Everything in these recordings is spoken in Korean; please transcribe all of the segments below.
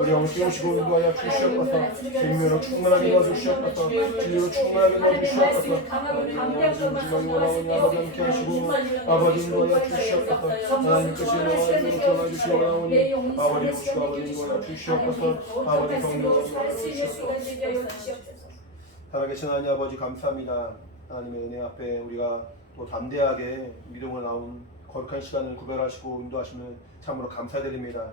우리 영을 깨우시고 인도하여 주시옵소서. 생명으로 충만하게 도와주시옵소서. 진리로 충만하게 도와주시옵소서. 하나님 원하오니 아버지 함께 하시고 아버지 인도하여 주시옵소서. 하나님 끝이 영원히 전하주시오 원하오니 아버지 오시고 아버지 인도하여 주시옵소서. 아버지 성령으로 주시옵소서. 살아계신 하나님 아버지 감사합니다. 하나님의 은혜 앞에 우리가 또 담대하게 믿음으로 나온 거룩한 시간을 구별하시고 인도하시면 참으로 감사드립니다.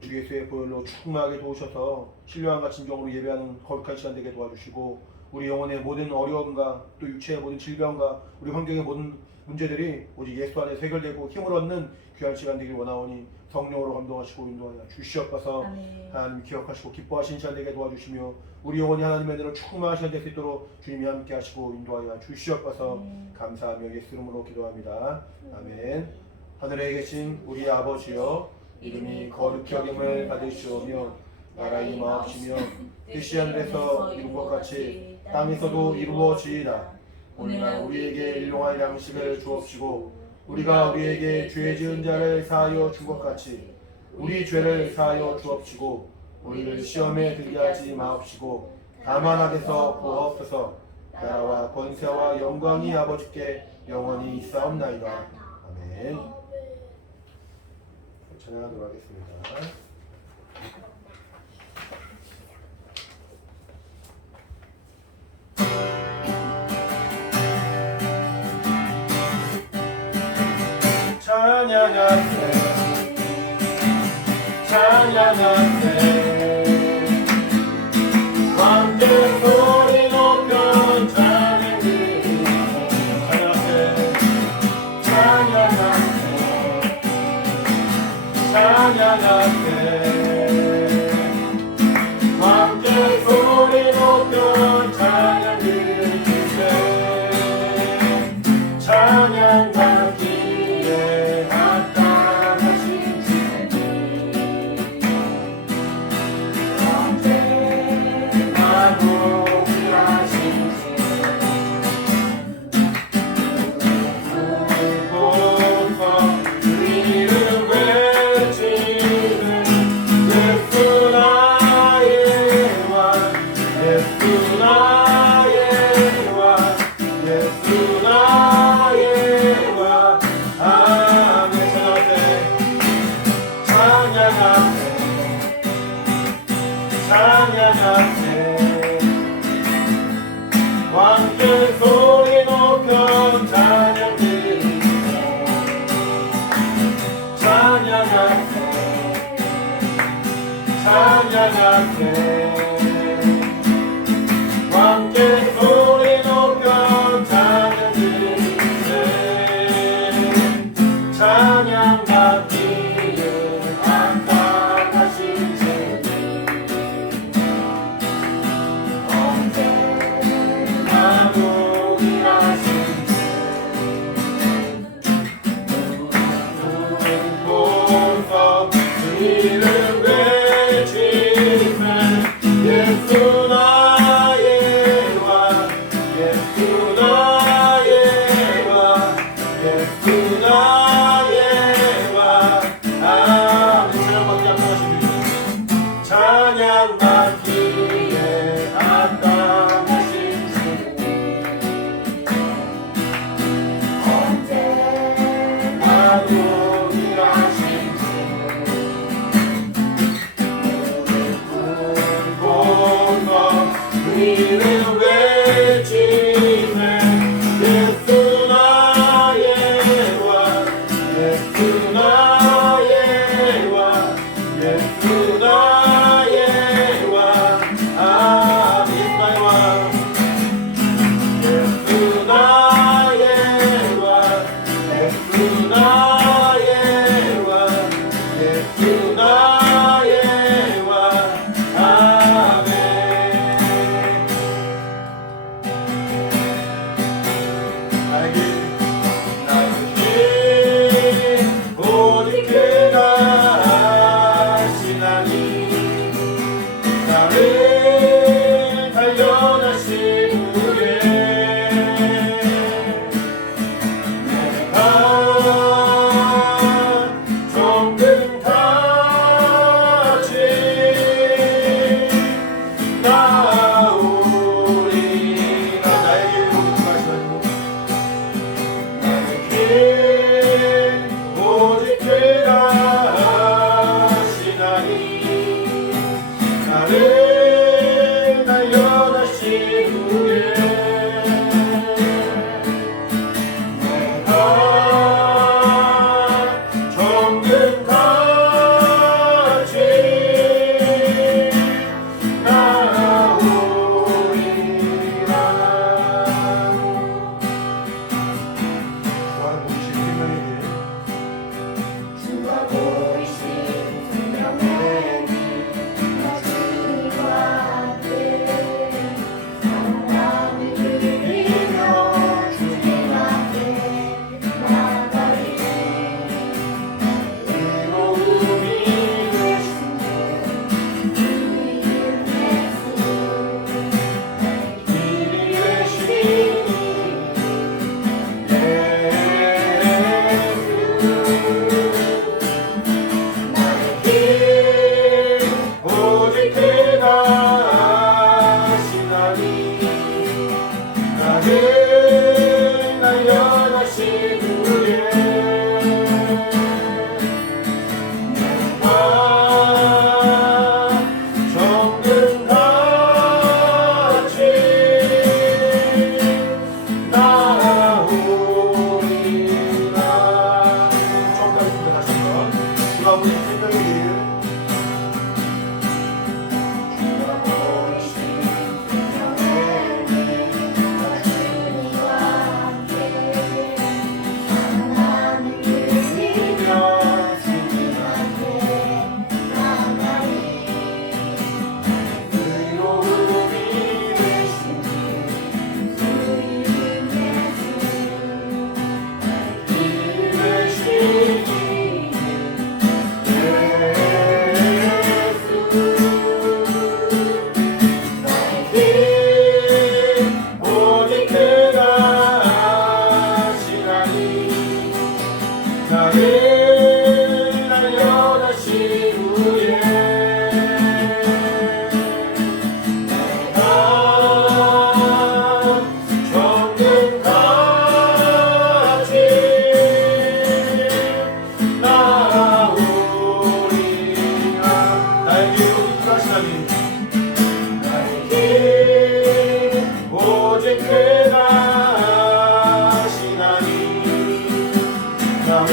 주 예수의 보혈로 충만하게 도우셔서 신령함과 진정으로 예배하는 거룩한 시간 되게 도와주시고 우리 영혼의 모든 어려움과 또 육체의 모든 질병과 우리 환경의 모든 문제들이 오직 예수 안에 해결되고 힘을 얻는 귀한 시간 되길 원하오니 성령으로 감동하시고 인도하여 주시옵소서. 하나님 기억하시고 기뻐하신 시간 되게 도와주시며 우리 영혼이 하나님의 은혜로 충만한 시간 될 수 있도록 주님이 함께 하시고 인도하여 주시옵소서. 감사하며 예수 이름으로 기도합니다. 아멘. 하늘에 계신 우리 아버지여 이름이 거룩히 여김을 받으시오며 나라의 임하옵시며 뜻이 하늘에서 이룬 것 같이 땅에서도 이루어지이다. 오늘날 우리에게 일용할 양식을 주옵시고 우리가 우리에게 죄 지은 자를 사하여 준 것 같이 우리 죄를 사하여 주옵시고 우리를 시험에 들게 하지 마옵시고 다만 악에서 구하옵소서. 나라와 권세와 영광이 아버지께 영원히 있사옵나이다. 아멘. 찬양하도록 하겠습니다. 찬양하세 찬양하세 함께 소리 높여 찬양하세 찬양하세 찬양하세 함께 소리 높여 찬양 드리세 찬양받기에 합당하신 주님 언제나 복귀하신 왕께 소리 높여 찬양 드리세 찬양하세 찬양하세 왕께 소리 높여 찬양 드리세 찬양 받기에 합당하신 주님 언제나 동일하신 주 이름 외치세 예수 나의 왕 예수 나의 왕 예수 나의 왕 아멘. 찬양 받기에 합당하신 주님 언제나 동일하신 이름 외치세 예수 나의 왕 예수 나의 왕 예수 나의 왕 아멘. 예수 나의 왕 예수 나의 왕 예수 나의 왕 아멘. 오직 그가 하시나니 나를 날려다시 후에 내가 정금같이 나오리라. 주와 보이신 생명의 길 나를 날려다시 후에 내가 정금같이 나오리라. 나에게 오직 그가 하시나니 나를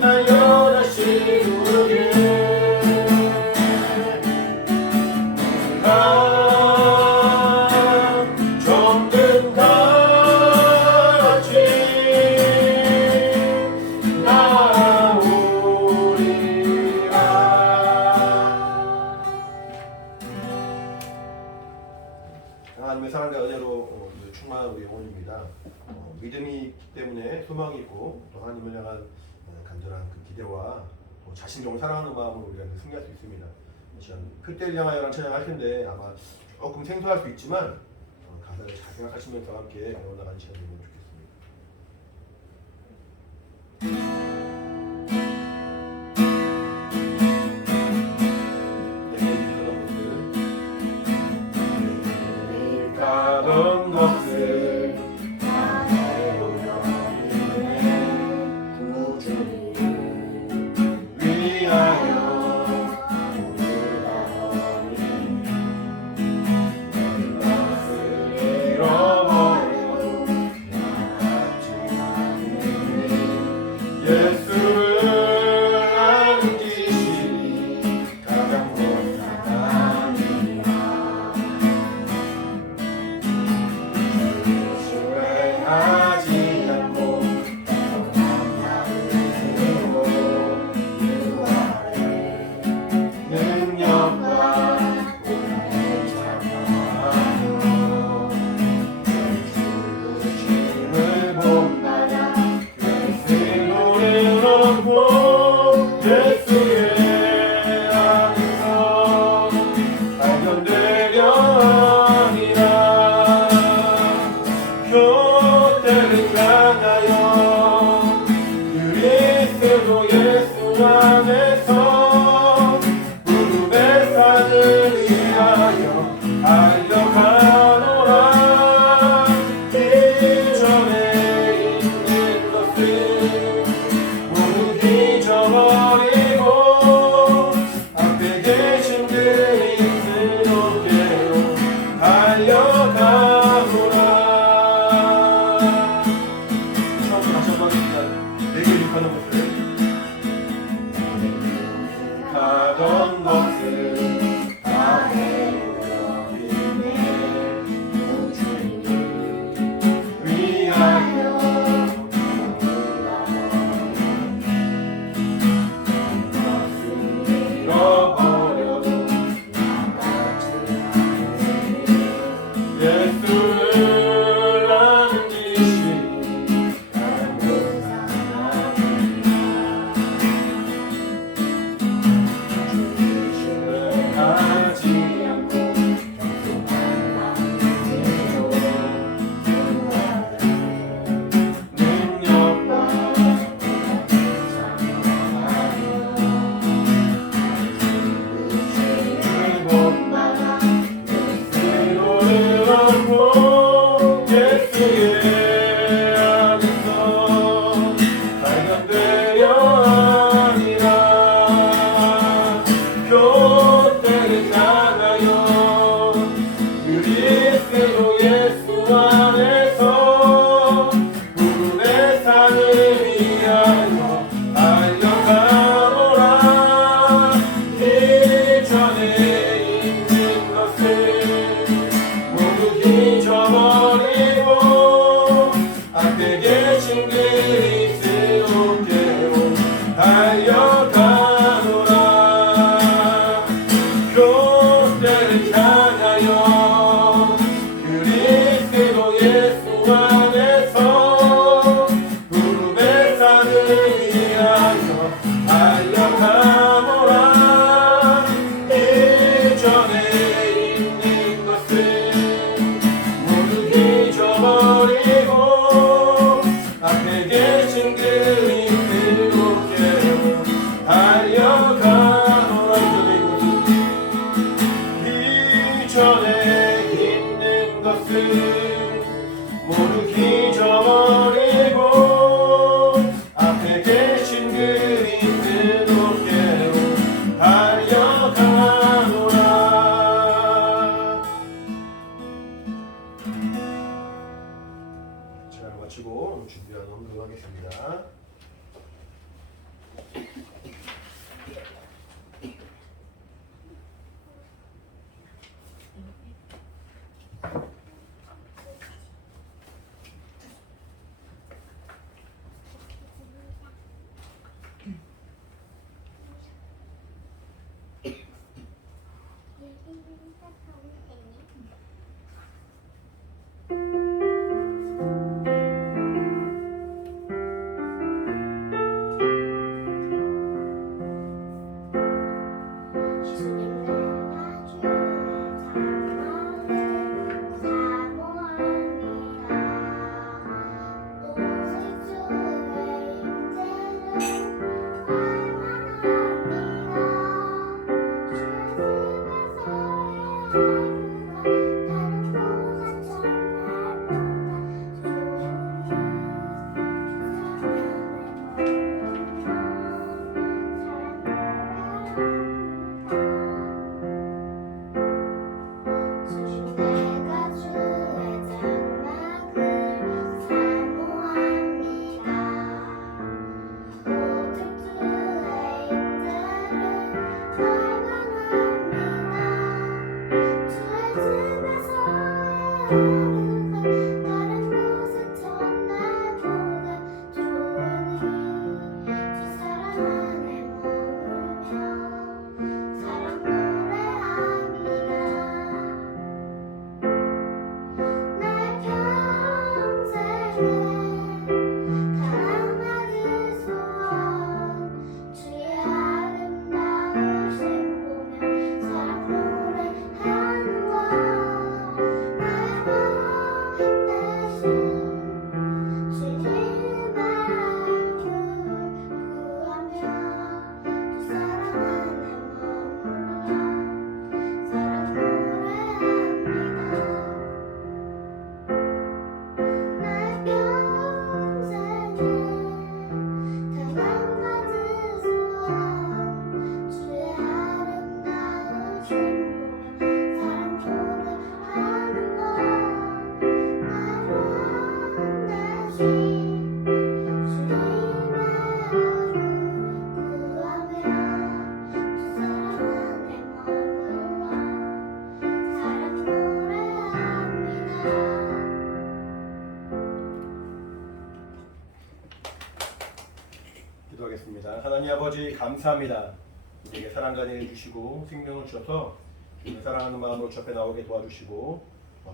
날려다시 후에 내가 정금같이 나오리라. 하나님의 사랑과 은혜로 충만한 우리 영혼입니다. 믿음이 있기 때문에 소망이 있고 또 하나님을 향한 간절한 그 기대와 또 자신적으로 사랑하는 마음으로 우리가 승리할 수 있습니다. 그때를 향하여라는 찬양을 할 텐데 아마 조금 생소할 수 있지만 가사를 잘 생각하시면서 함께 배워나가는 시간이 되면 좋겠습니다. 가던 것을 Yeah. 원하던 것을 다 해주려 주님을 위하여 잃어버려도 예수를 아는 지식이 신뢰하지 않고 능력과 의로를 얻고 예수의 안에서 발견되려 하리라. 교대를 향하여 그리스도 예수 안에서 구원의 산을 위하여 달려가노라. 이전에 있는 것을 모두 잊어버리고 앞에 계신 그리스도께로 달려가노라. 교대를 향하여 그리스도 예수 안에서 구름의 산을 위하여 달려가노라. 이전에 있는 것을 모두 잊어버리고 앞에 계신 그리스도께로 달려가노라. 이전에 있는 것을 모두 잊어버리고 앞에 계신 그리스도께로 달려가노라. 자, 마치고 오늘 준비한 헌금하겠습니다. 가랑아지 소원 주의 아름다우신 하나님 아버지 감사합니다. 우리에게 사랑과 은혜를 주시고 생명을 주셔서 주님을 사랑하는 마음으로 주 앞에 나오게 도와주시고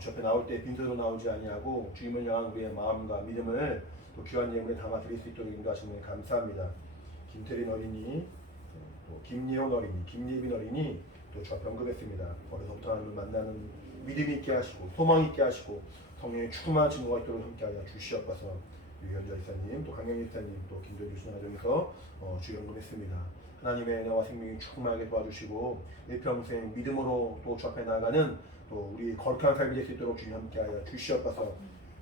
주 앞에 나올 때 빈손으로 나오지 아니하고 주님을 향한 우리의 마음과 믿음을 또 귀한 예물에 담아 드릴 수 있도록 인도하시는 감사합니다. 김태린 어린이, 또 김예원 어린이, 김예빈 어린이 또 주 앞에 언급했습니다. 어려서부터 하나님을 만나는 믿음이 있게 하시고 소망이 있게 하시고 성령의 충만한 증거가 있도록 함께하여 주시옵소서. 유현자 이사님, 또 강영 이사님, 또 김전주 신화정에서 주 연금했습니다. 하나님의 은혜와 생명이 충만하게 도와주시고 일평생 믿음으로 또 주 앞에 나아가는 또 우리 거룩한 삶이 될 수 있도록 주님 함께하여 주시옵소서.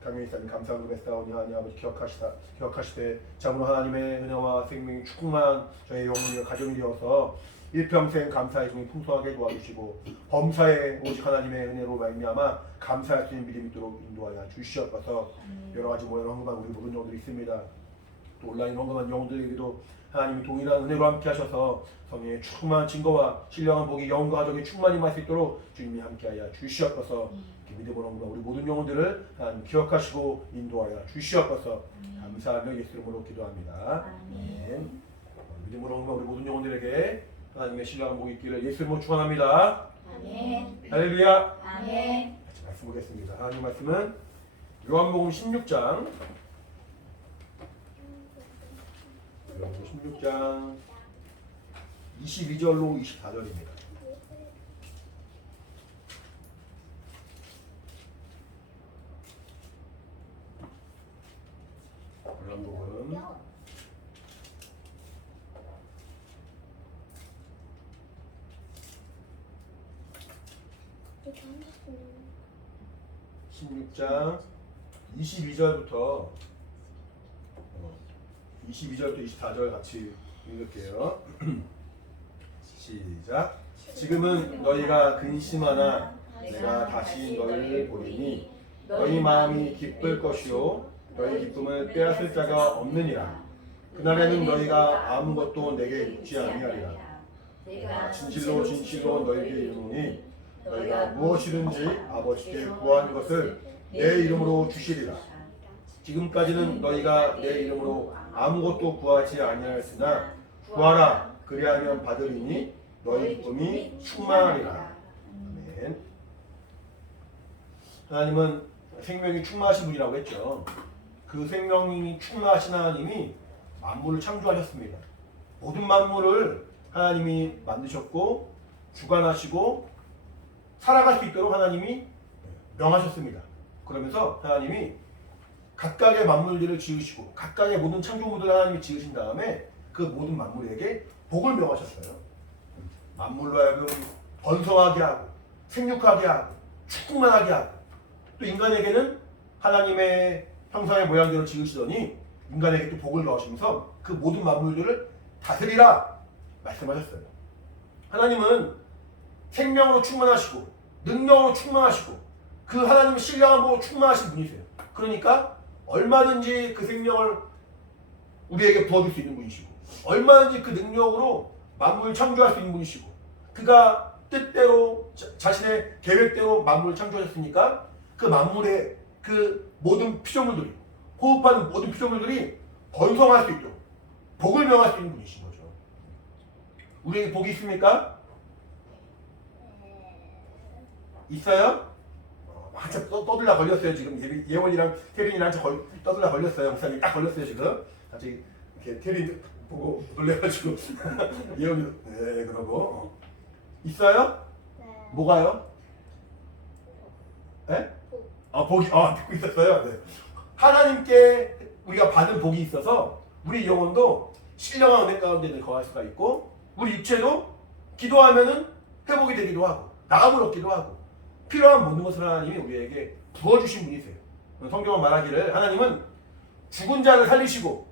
강영 이사님 감사함을 뱉사오니 하나님 아버지 기억하시되 참으로 하나님의 은혜와 생명이 충만한 저희 영혼과 가정이 되어서 일평생 감사의 종이 풍성하게 도와주시고 범사에 오직 하나님의 은혜로 말미암아 감사할 수 있는 믿음이 있도록 인도하여 주시옵소서. 여러 가지 모양 헌금한 우리 모든 영혼들이 있습니다. 또 온라인 헌금한 영혼들에게도 하나님이 동일한 은혜로 함께 하셔서 성령의 충만한 증거와 신령한 복이 영혼과 가정에 충만히 임할 수 있도록 주님이 함께하여 주시옵소서. 믿음으로 헌금한 우리 모든 영혼들을 하나님 기억하시고 인도하여 주시옵소서. 감사하며 예수 이름으로 기도합니다. 아멘. 믿음으로 헌금한 우리 모든 영혼들에게 하나님의 신령한 복이 있기를 예수 이름으로 축원합니다. 아멘. 할렐루야. 아멘. 같이 말씀 보겠습니다. 하나님 말씀은 요한복음 16장 16장 22절로 24절입니다. 요한복음 16장 22절부터 24절 같이 읽을게요. 시작. 지금은 너희가 근심하나 내가 다시 너희를 보리니 너희 마음이 기쁠 것이요 너희 기쁨을 빼앗을 자가 없느니라. 그날에는 너희가 아무것도 내게 묻지 아니하리라. 내가 진실로 진실로 너희에게 이르노니 너희가 무엇이든지 아버지께 구하는 것을 내 이름으로 주시리라. 지금까지는 너희가 내 이름으로 아무것도 구하지 아니하였으나 구하라 그리하면 받으리니 너희 기쁨이 충만하리라. 아멘. 하나님은 생명이 충만하신 분이라고 했죠. 그 생명이 충만하신 하나님이 만물을 창조하셨습니다. 모든 만물을 하나님이 만드셨고 주관하시고 살아갈 수 있도록 하나님이 명하셨습니다. 그러면서 하나님이 각각의 만물들을 지으시고 각각의 모든 창조물들을 하나님이 지으신 다음에 그 모든 만물에게 복을 명하셨어요. 만물로 하여금 번성하게 하고 생육하게 하고 충만하게 하고 또 인간에게는 하나님의 형상의 모양대로 지으시더니 인간에게 또 복을 넣으시면서 그 모든 만물들을 다스리라 말씀하셨어요. 하나님은 생명으로 충만하시고 능력으로 충만하시고 그 하나님의 신령한 복으로 충만하신 분이세요. 그러니까 얼마든지 그 생명을 우리에게 부어줄 수 있는 분이시고 얼마든지 그 능력으로 만물을 창조할 수 있는 분이시고 그가 뜻대로 자신의 계획대로 만물을 창조하셨으니까 그 만물의 그 모든 피조물들이 호흡하는 모든 피조물들이 번성할 수 있도록 복을 명할 수 있는 분이신 거죠. 우리에게 복이 있습니까? 있어요? 한참 떠들라 걸렸어요. 지금 예원이랑 태린이랑 떠들라 걸렸어요. 목사님 딱 걸렸어요. 지금 갑자기 이렇게 태린 보고 놀래가지고 예원이 네 그러고 있어요? 네. 뭐가요? 네? 복이 듣고 있었어요. 네. 하나님께 우리가 받은 복이 있어서 우리 영혼도 신령한 은혜 가운데 거할 수가 있고 우리 육체도 기도하면은 회복이 되기도 하고 나음을 얻기도 하고 필요한 모든 것을 하나님이 우리에게 부어주신 분이세요. 성경은 말하기를 하나님은 죽은 자를 살리시고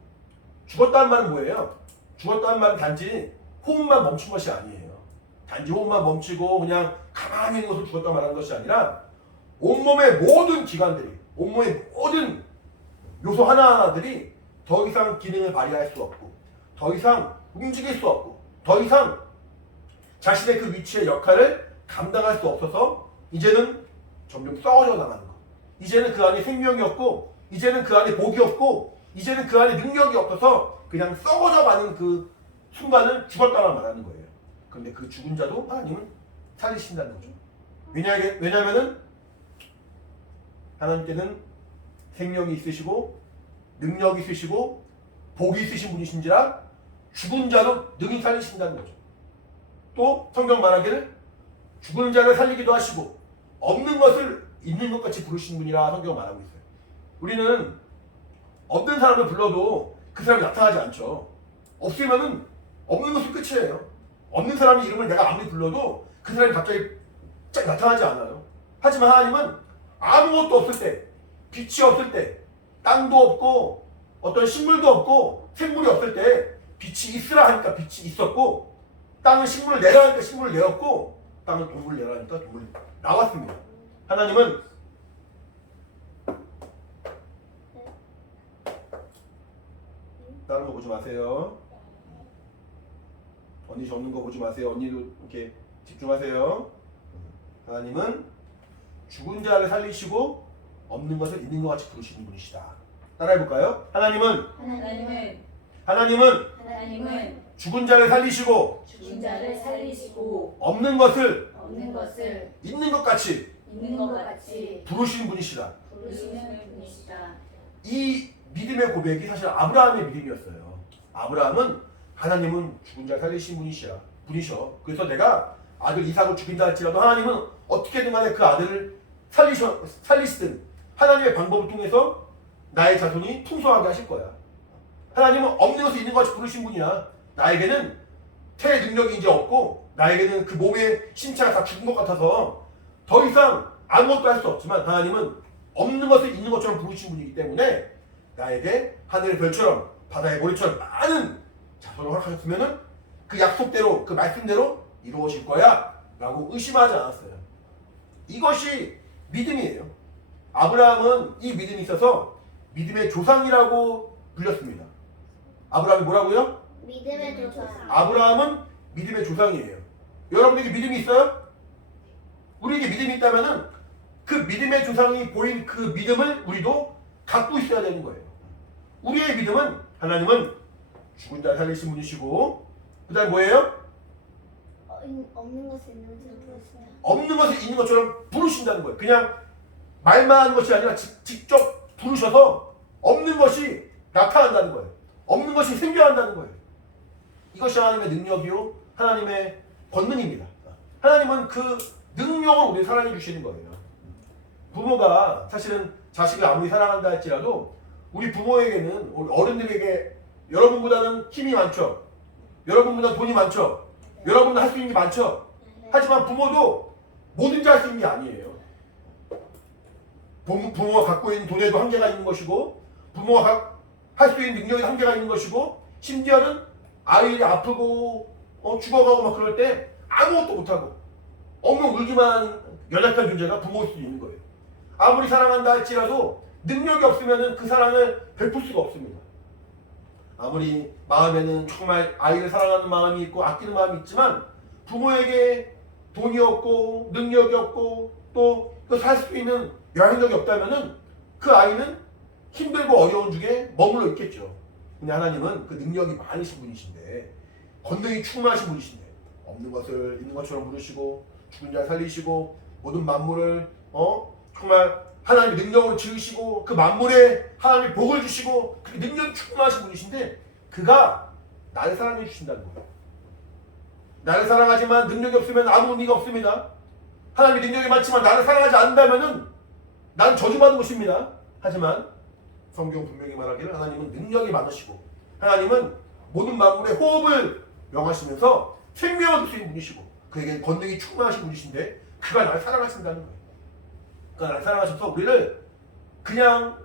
죽었다는 말은 뭐예요? 죽었다는 말은 단지 호흡만 멈춘 것이 아니에요. 단지 호흡만 멈추고 그냥 가만히 있는 것을 죽었다 말하는 것이 아니라 온몸의 모든 기관들이 온몸의 모든 요소 하나하나들이 더 이상 기능을 발휘할 수 없고 더 이상 움직일 수 없고 더 이상 자신의 그 위치의 역할을 감당할 수 없어서 이제는 점점 썩어져 나가는 것. 이제는 그 안에 생명이 없고 이제는 그 안에 복이 없고 이제는 그 안에 능력이 없어서 그냥 썩어져 가는 그 순간을 죽었다고 말하는 거예요. 그런데 그 죽은 자도 하나님은 살리신다는 거죠. 왜냐하면은 하나님께는 생명이 있으시고 능력이 있으시고 복이 있으신 분이신지라 죽은 자도 능히 살리신다는 거죠. 또 성경 말하기를 죽은 자를 살리기도 하시고 없는 것을 있는 것 같이 부르신 분이라 성경 말하고 있어요. 우리는 없는 사람을 불러도 그 사람이 나타나지 않죠. 없으면은 없는 것이 끝이에요. 없는 사람의 이름을 내가 아무리 불러도 그 사람이 갑자기 쫙 나타나지 않아요. 하지만 하나님은 아무것도 없을 때, 빛이 없을 때, 땅도 없고 어떤 식물도 없고 생물이 없을 때 빛이 있으라 하니까 빛이 있었고, 땅은 식물을 내라 하니까 식물을 내었고, 땅은 동물을 내라 하니까 동물이 나왔습니다. 하나님은 다른 거 보지 마세요. 언니 적는 거 보지 마세요. 언니도 이렇게 집중하세요. 하나님은 죽은 자를 살리시고 없는 것을 있는 것 같이 부르시는 분이시다. 따라해볼까요? 하나님은 죽은 자를 살리시고 없는 것을 있는 것 같이 부르시는 분이시다. 이 믿음의 고백이 사실 아브라함의 믿음이었어요. 아브라함은 하나님은 죽은 자를 살리신 분이셔. 그래서 내가 아들 이삭을 죽인다 할지라도 하나님은 어떻게든 간에 그 아들을 살리시든 하나님의 방법을 통해서 나의 자손이 풍성하게 하실 거야. 하나님은 없는 것을 있는 것 같이 부르신 분이야. 나에게는 태의 능력이 이제 없고 나에게는 그 몸의 신체가 다 죽은 것 같아서 더 이상 아무것도 할 수 없지만 하나님은 없는 것을 있는 것처럼 부르신 분이기 때문에 나에게 하늘의 별처럼 바다의 모래처럼 많은 자손을 허락하셨으면 그 약속대로 그 말씀대로 이루어질 거야 라고 의심하지 않았어요. 이것이 믿음이에요. 아브라함은 이 믿음이 있어서 믿음의 조상이라고 불렸습니다. 아브라함이 뭐라고요? 믿음의 조상. 아브라함은 믿음의 조상이에요. 여러분에게 믿음이 있어요? 우리에게 믿음이 있다면은 그 믿음의 조상이 보인 그 믿음을 우리도 갖고 있어야 되는 거예요. 우리의 믿음은 하나님은 죽은 자를 살리신 분이시고 그 다음 뭐예요? 없는 것을 있는 것처럼 부르신다. 없는 것을 있는 것처럼 부르신다는 거예요. 그냥 말만 하는 것이 아니라 직접 부르셔서 없는 것이 나타난다는 거예요. 없는 것이 생겨난다는 거예요. 이것이 하나님의 능력이요 하나님의 권능입니다. 하나님은 그 능력을 우리 사랑해 주시는 거예요. 부모가 사실은 자식을 아무리 사랑한다 할지라도 우리 부모에게는 우리 어른들에게 여러분보다는 힘이 많죠. 여러분보다 돈이 많죠. 여러분은 할 수 있는 게 많죠. 하지만 부모도 뭐든지 할 수 있는 게 아니에요. 부모가 갖고 있는 돈에도 한계가 있는 것이고 부모가 할 수 있는 능력에도 한계가 있는 것이고 심지어는 아이들이 아프고 죽어가고 막 그럴 때 아무것도 못하고 엉엉 울기만 연약한 존재가 부모일 수 있는 거예요. 아무리 사랑한다 할지라도 능력이 없으면 그 사랑을 베풀 수가 없습니다. 아무리 마음에는 정말 아이를 사랑하는 마음이 있고 아끼는 마음이 있지만 부모에게 돈이 없고 능력이 없고 또 살 수 있는 영향력이 없다면 그 아이는 힘들고 어려운 중에 머물러 있겠죠. 근데 하나님은 그 능력이 많으신 분이신데 권능이 충만하신 분이신데 없는 것을 있는 것처럼 부르시고 죽은 자를 살리시고 모든 만물을 정말 하나님의 능력으로 지으시고 그 만물에 하나님의 복을 주시고 그 능력이 충만하신 분이신데 그가 나를 사랑해 주신다는 거예요. 나를 사랑하지만 능력이 없으면 아무 의미가 없습니다. 하나님의 능력이 많지만 나를 사랑하지 않는다면 난 저주받은 것입니다. 하지만 성경 분명히 말하기를 하나님은 능력이 많으시고 하나님은 모든 만물의 호흡을 명하시면서 생명을 주시는 분이시고 그에게 권능이 충만하신 분이신데 그가 나를 사랑하신다는 거예요. 그가 나를 사랑하셔서 우리를 그냥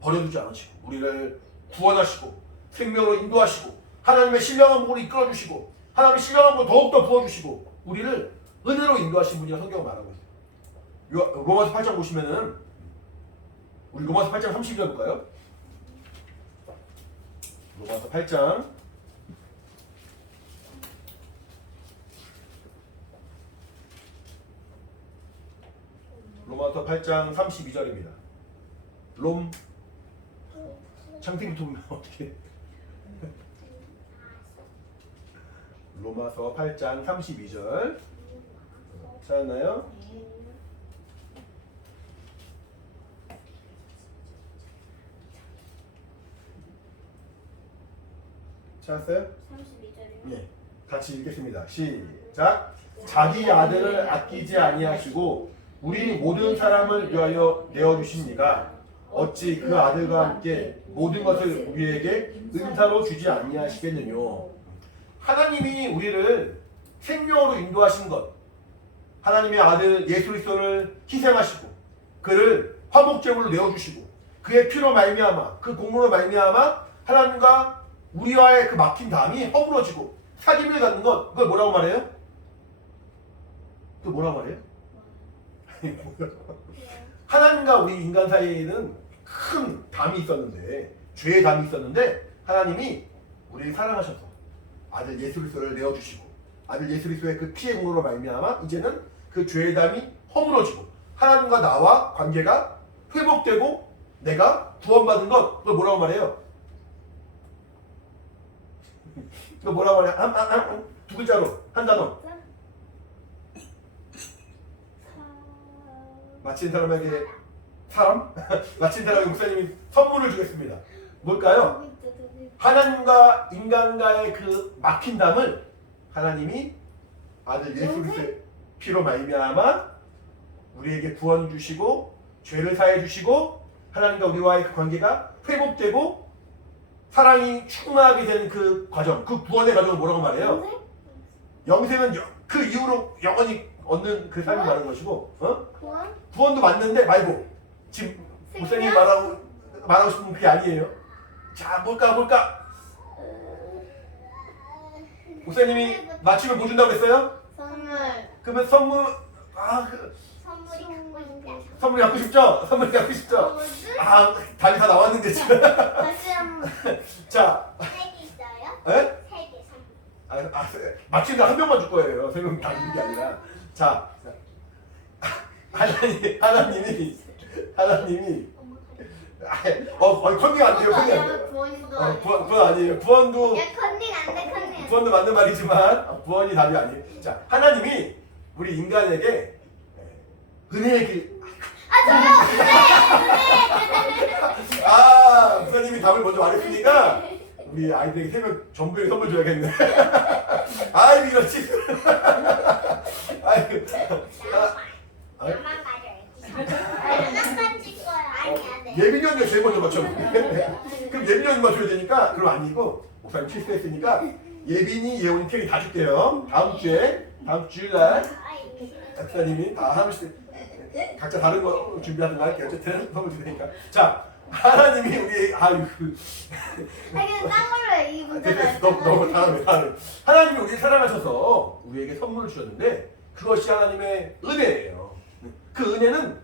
버려두지 않으시고 우리를 구원하시고 생명으로 인도하시고 하나님의 신령한 복으로 이끌어주시고 하나님의 신령한 복을 더욱더 부어주시고 우리를 은혜로 인도하신 분이라 성경은 말하고 있어요. 로마서 8장 보시면은 우리 로마서 8장 32절 볼까요? 로마서 8장 로마서 8장 32절입니다. 창세기부터 보면 어떻게 로마서 8장 32절. 찾았나요? 찾았어요? 32절이요? 예. 같이 읽겠습니다. 시작. 자기 아들을 아끼지 아니하시고 우리 모든 사람을 위하여 내어 주십니까? 어찌 그 아들과 함께 모든 것을 우리에게 은사로 주지 아니하시겠느뇨. 하나님이 우리를 생명으로 인도하신 것, 하나님의 아들 예수 그리스도를 희생하시고 그를 화목제물로 내어 주시고 그의 피로 말미암아 그 공로로 말미암아 하나님과 우리와의 그 막힌 담이 허물어지고 사귐을 갖는 것, 그걸 뭐라고 말해요? 그걸 뭐라고 말해요? 하나님과 우리 인간 사이에는 큰 담이 있었는데, 죄의 담이 있었는데 하나님이 우리를 사랑하셔서 아들 예수 그리스도를 내어주시고 아들 예수 그리스도의 그 피의 공로로 말미암아 이제는 그 죄의 담이 허물어지고 하나님과 나와 관계가 회복되고 내가 구원받은 것, 그걸 뭐라고 말해요? 그거 뭐라고 말해? 두 글자로 한 단어. 마친 사람에게 사람? 마친 사람에게 목사님이 선물을 주겠습니다. 뭘까요? 하나님과 인간과의 그 막힌 담을 하나님이 아들 예수 그리스도의 피로 말미암아 우리에게 구원 주시고 죄를 사해 주시고 하나님과 우리와의 그 관계가 회복되고 사랑이 충만하게 되는 그 과정, 그 구원의 과정을 뭐라고 말해요? 영생은 그 이후로 영원히 얻는 그 삶을 말하는 것이고, 구원? 구원도 맞는데 말고 지금 목사님이 말하고 싶은 그게 아니에요. 자, 뭘까? 목사님이 맞추면 뭐 준다고 했어요? 선물. 그러면 선물이 갖고 싶죠? 선물이 갖고 싶죠? 답이 다 나왔는데 지금. 다시 한번. 자, 3개 있어요? 에? 3개, 3개. 맞추는 한 명만 줄 거예요. 세 명 다 주는 게 아니라. 자, 하나님이 컨닝 안 돼요. 컨닝 안 돼요. 구원 아니에요. 구원도 야, 컨닝 안 돼, 컨닝. 구원도 맞는 말이지만 구원이 답이 아니에요. 자, 하나님이 우리 인간에게 은혜의 길. 목사님이 답을 먼저 말했으니까 우리 아이들에게 세 명 전부에 선물 줘야겠네. 아이고 이렇지. 아이고. 나만 가져야지. 나만 찍 거야. 아니야, 네. 예빈이 언니가 제일 먼저 맞춰볼게. 그럼 예빈이 언니 맞춰야 되니까 그럼 아니고 목사님 실수했으니까 예빈이, 예원이, 태이 다 줄게요. 다음 주일 날 목사님이 다 하나씩 각자 다른 거 준비하든가 할게요. 어쨌든 선물 주니까. 자, 하나님이 우리 그냥 딴 걸로 해, 이 문제가. 너무 다르네. 하나님이 우리를 사랑하셔서 우리에게 선물을 주셨는데 그것이 하나님의 은혜예요. 그 은혜는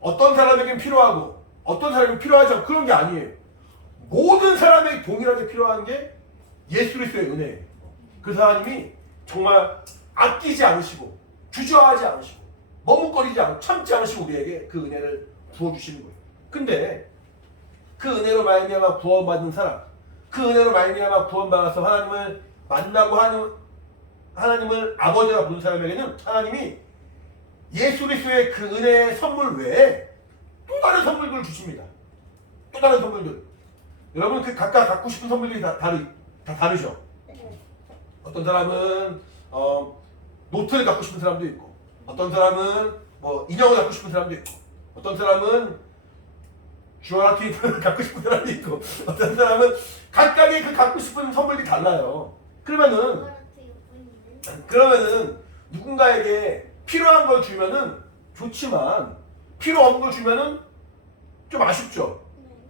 어떤 사람에겐 필요하고 어떤 사람에겐 필요하지 않고 그런 게 아니에요. 모든 사람에게 동일하게 필요한 게 예수 그리스도의 은혜예요. 그 하나님이 정말 아끼지 않으시고 주저하지 않으시고 머뭇거리지 않고 참지 않으시고 우리에게 그 은혜를 부어주시는 거예요. 근데 그 은혜로 말미암아 구원받은 사람, 그 은혜로 말미암아 구원받아서 하나님을 만나고 하나님을 아버지라 부르는 사람에게는 하나님이 예수 그리스도의 그 은혜의 선물 외에 또 다른 선물들을 주십니다. 또 다른 선물들. 여러분 그 각각 갖고 싶은 선물들이 다 다르죠. 어떤 사람은 노트를 갖고 싶은 사람도 있고, 어떤 사람은 뭐 인형을 갖고 싶은 사람도 있고, 어떤 사람은 주얼아트를 갖고 싶은 사람도 있고, 어떤 사람은 각각의 그 갖고 싶은 선물이 달라요. 그러면은 누군가에게 필요한 걸 주면은 좋지만 필요 없는 걸 주면은 좀 아쉽죠.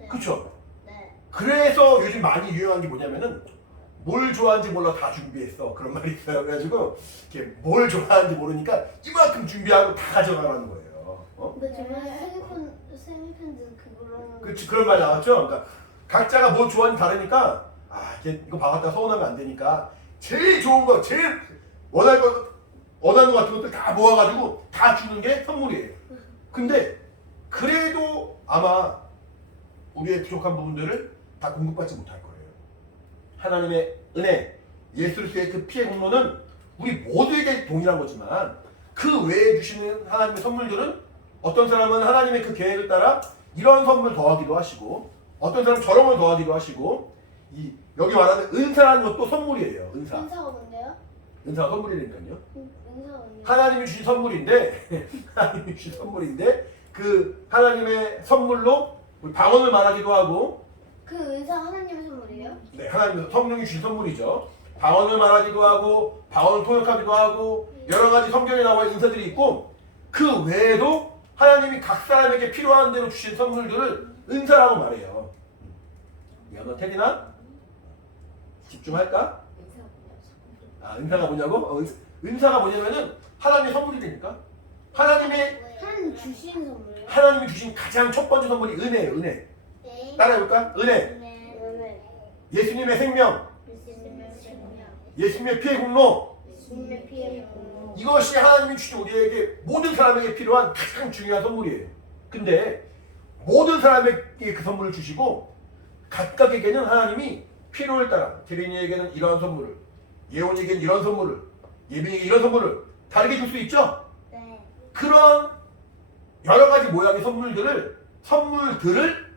그렇죠? 네. 그래서 요즘 많이 유행한 게 뭐냐면은 뭘 좋아하는지 몰라 다 준비했어. 그런 말이 있어요. 그래가지고 이렇게 뭘 좋아하는지 모르니까 이만큼 준비하고 다 가져가라는 거예요. 근데 저번에 생일편지 그거랑. 그렇지, 그런 말 나왔죠. 그러니까 각자가 뭘 좋아하는지 다르니까 이거 봐봤다가 서운하면 안 되니까 제일 좋은 거, 제일 원하는 거 같은 것들 다 모아가지고 다 주는 게 선물이에요. 근데 그래도 아마 우리의 부족한 부분들을 다 공급받지 못할 거예요. 하나님의 은혜, 예수 그리스도의 그 피의 공로는 우리 모두에게 동일한 거지만 그 외에 주시는 하나님의 선물들은 어떤 사람은 하나님의 그 계획을 따라 이런 선물 더하기도 하시고 어떤 사람은 저런 걸 더하기도 하시고 이 여기 말하는 은사라는 것도 선물이에요. 은사. 은사가 뭔데요? 은사가 선물이라니까요. 은사가 뭔데요? 하나님이 주신 선물인데 하나님이 주신 선물인데 그 하나님의 선물로 우리 방언을 말하기도 하고 그 은사 하나님의 선물이에요? 네, 하나님 성령이 주신 선물이죠. 방언을 말하기도 하고 방언을 통역하기도 하고 여러 가지 성경에 나와 있는 은사들이 있고 그 외에도 하나님이 각 사람에게 필요한 대로 주신 선물들을 은사라고 말해요. 너 테리나 집중할까? 은사가 뭐냐고? 은사가 뭐냐면은 하나님의 선물이니까 하나님 주시는 선물이요? 하나님이 주신 가장 첫 번째 선물이 은혜예요. 은혜. 네. 따라해볼까? 은혜. 네. 예수님의 생명. 예수님의 생명. 예수님의 피의 공로. 예수님의 피의 공로. 이것이 하나님이 주신 우리에게 모든 사람에게 필요한 가장 중요한 선물이에요. 근데 모든 사람에게 그 선물을 주시고 각각에게는 하나님이 필요에 따라 대린이에게는 이러한 선물을, 예원에게는 이런 선물을, 예빈에게 이런 선물을 다르게 줄 수 있죠? 네. 그런 여러 가지 모양의 선물들을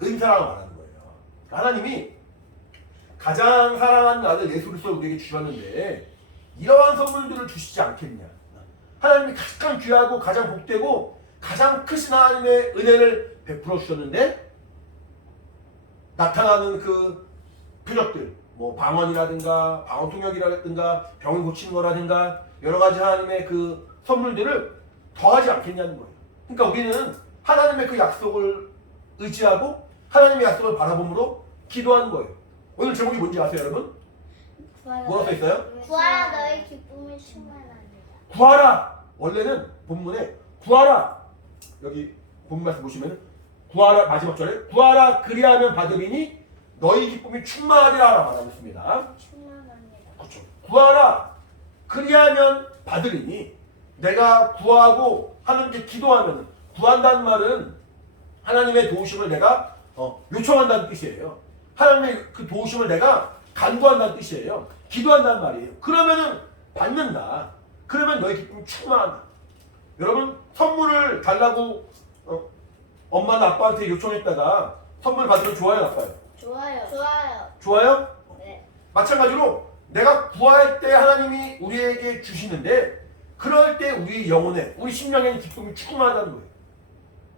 은사라고 말하는 거예요. 하나님이 가장 사랑하는 아들 예수 그리스도를 우리에게 주셨는데 이러한 선물들을 주시지 않겠냐? 하나님이 가장 귀하고 가장 복되고 가장 크신 하나님의 은혜를 베풀어 주셨는데 나타나는 그 표적들, 뭐 방언이라든가 방언 통역이라든가 병을 고치는 거라든가 여러 가지 하나님의 그 선물들을 더하지 않겠냐는 거예요. 그러니까 우리는 하나님의 그 약속을 의지하고 하나님의 약속을 바라봄으로 기도하는 거예요. 오늘 제목이 뭔지 아세요, 여러분? 뭐라고 써 있어요? 구하라 너의 기쁨을 충만합니다. 구하라. 원래는 본문에 구하라. 여기 본문 말씀 보시면 구하라 마지막 절에 구하라 그리하면 받으리니 너희 기쁨이 충만하리라 말하고 있습니다. 충만합니다. 그렇죠. 구하라 그리하면 받으리니 내가 구하고 하나님께 기도하면 구한다는 말은 하나님의 도우심을 내가 요청한다는 뜻이에요. 하나님의 그 도우심을 내가 간구한다는 뜻이에요. 기도한다는 말이에요. 그러면은 받는다. 그러면 너의 기쁨이 충만하다. 여러분 선물을 달라고 엄마나 아빠한테 요청했다가 선물 받으면 좋아요, 나빠요? 좋아요. 좋아요. 좋아요? 네. 마찬가지로 내가 구할 때 하나님이 우리에게 주시는데 그럴 때 우리 영혼에 우리 심령에는 기쁨이 충만하다는 거예요.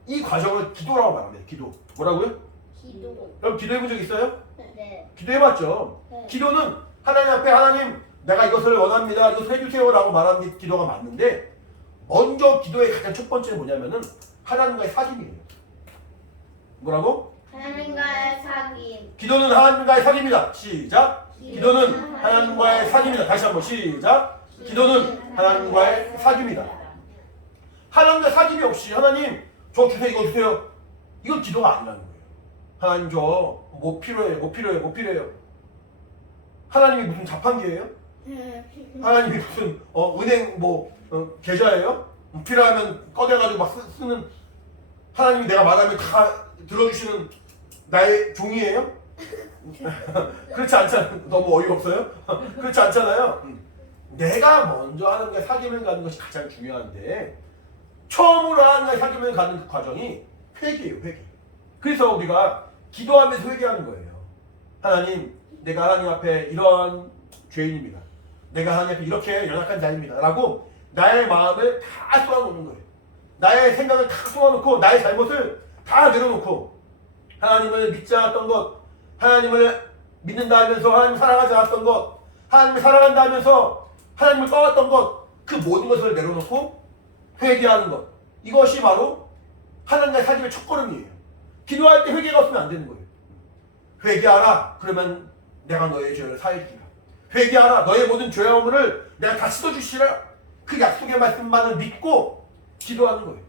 이 과정을 기도라고 말합니다. 기도. 뭐라고요? 기도. 여러분 기도해본 적 있어요? 네. 기도해봤죠? 네. 기도는 하나님 앞에 하나님 내가 이것을 원합니다. 이것을 해주세요 라고 말하는 기도가 맞는데 먼저 기도의 가장 첫 번째는 뭐냐면은 하나님과의 사귐이에요. 뭐라고? 하나님과의 사귐. 기도는 하나님과의 사귐이다. 시작. 기도는 하나님과의 사귐이다. 다시 한번 시작. 기도는 하나님과의 사귐이다. 하나님과 사귐이 없이 하나님 저 주세요 이거 주세요. 이건 기도가 아니라는 거예요. 하나님 저 뭐 필요해요. 뭐 필요해요. 뭐 필요해요. 하나님이 무슨 자판기예요? 하나님이 무슨 은행 계좌예요? 필요하면 꺼내가지고 막 쓰는 하나님이 내가 말하면 다 들어주시는 나의 종이에요? 그렇지 않잖아요. 너무 어이없어요? 그렇지 않잖아요. 내가 먼저 하나님과 사귐을 갖는 것이 가장 중요한데 처음으로 하나님과 사귐을 갖는 그 과정이 회개예요. 회개. 그래서 우리가 기도하면서 회개하는 거예요. 하나님 내가 하나님 앞에 이러한 죄인입니다. 내가 하나님 앞에 이렇게 연약한 자입니다. 라고 나의 마음을 다 쏟아놓는 거예요. 나의 생각을 다 쏟아놓고 나의 잘못을 다 내려놓고 하나님을 믿지 않았던 것, 하나님을 믿는다 하면서 하나님을 사랑하지 않았던 것, 하나님을 사랑한다 하면서 하나님을 떠났던 것, 그 모든 것을 내려놓고 회개하는 것. 이것이 바로 하나님과의 사귐의 첫걸음이에요. 기도할 때 회개가 없으면 안 되는 거예요. 회개하라. 그러면 내가 너의 죄를 사해 주리라. 회개하라. 너의 모든 죄악물을 내가 다 씻어 주시라. 그 약속의 말씀만을 믿고 기도하는 거예요.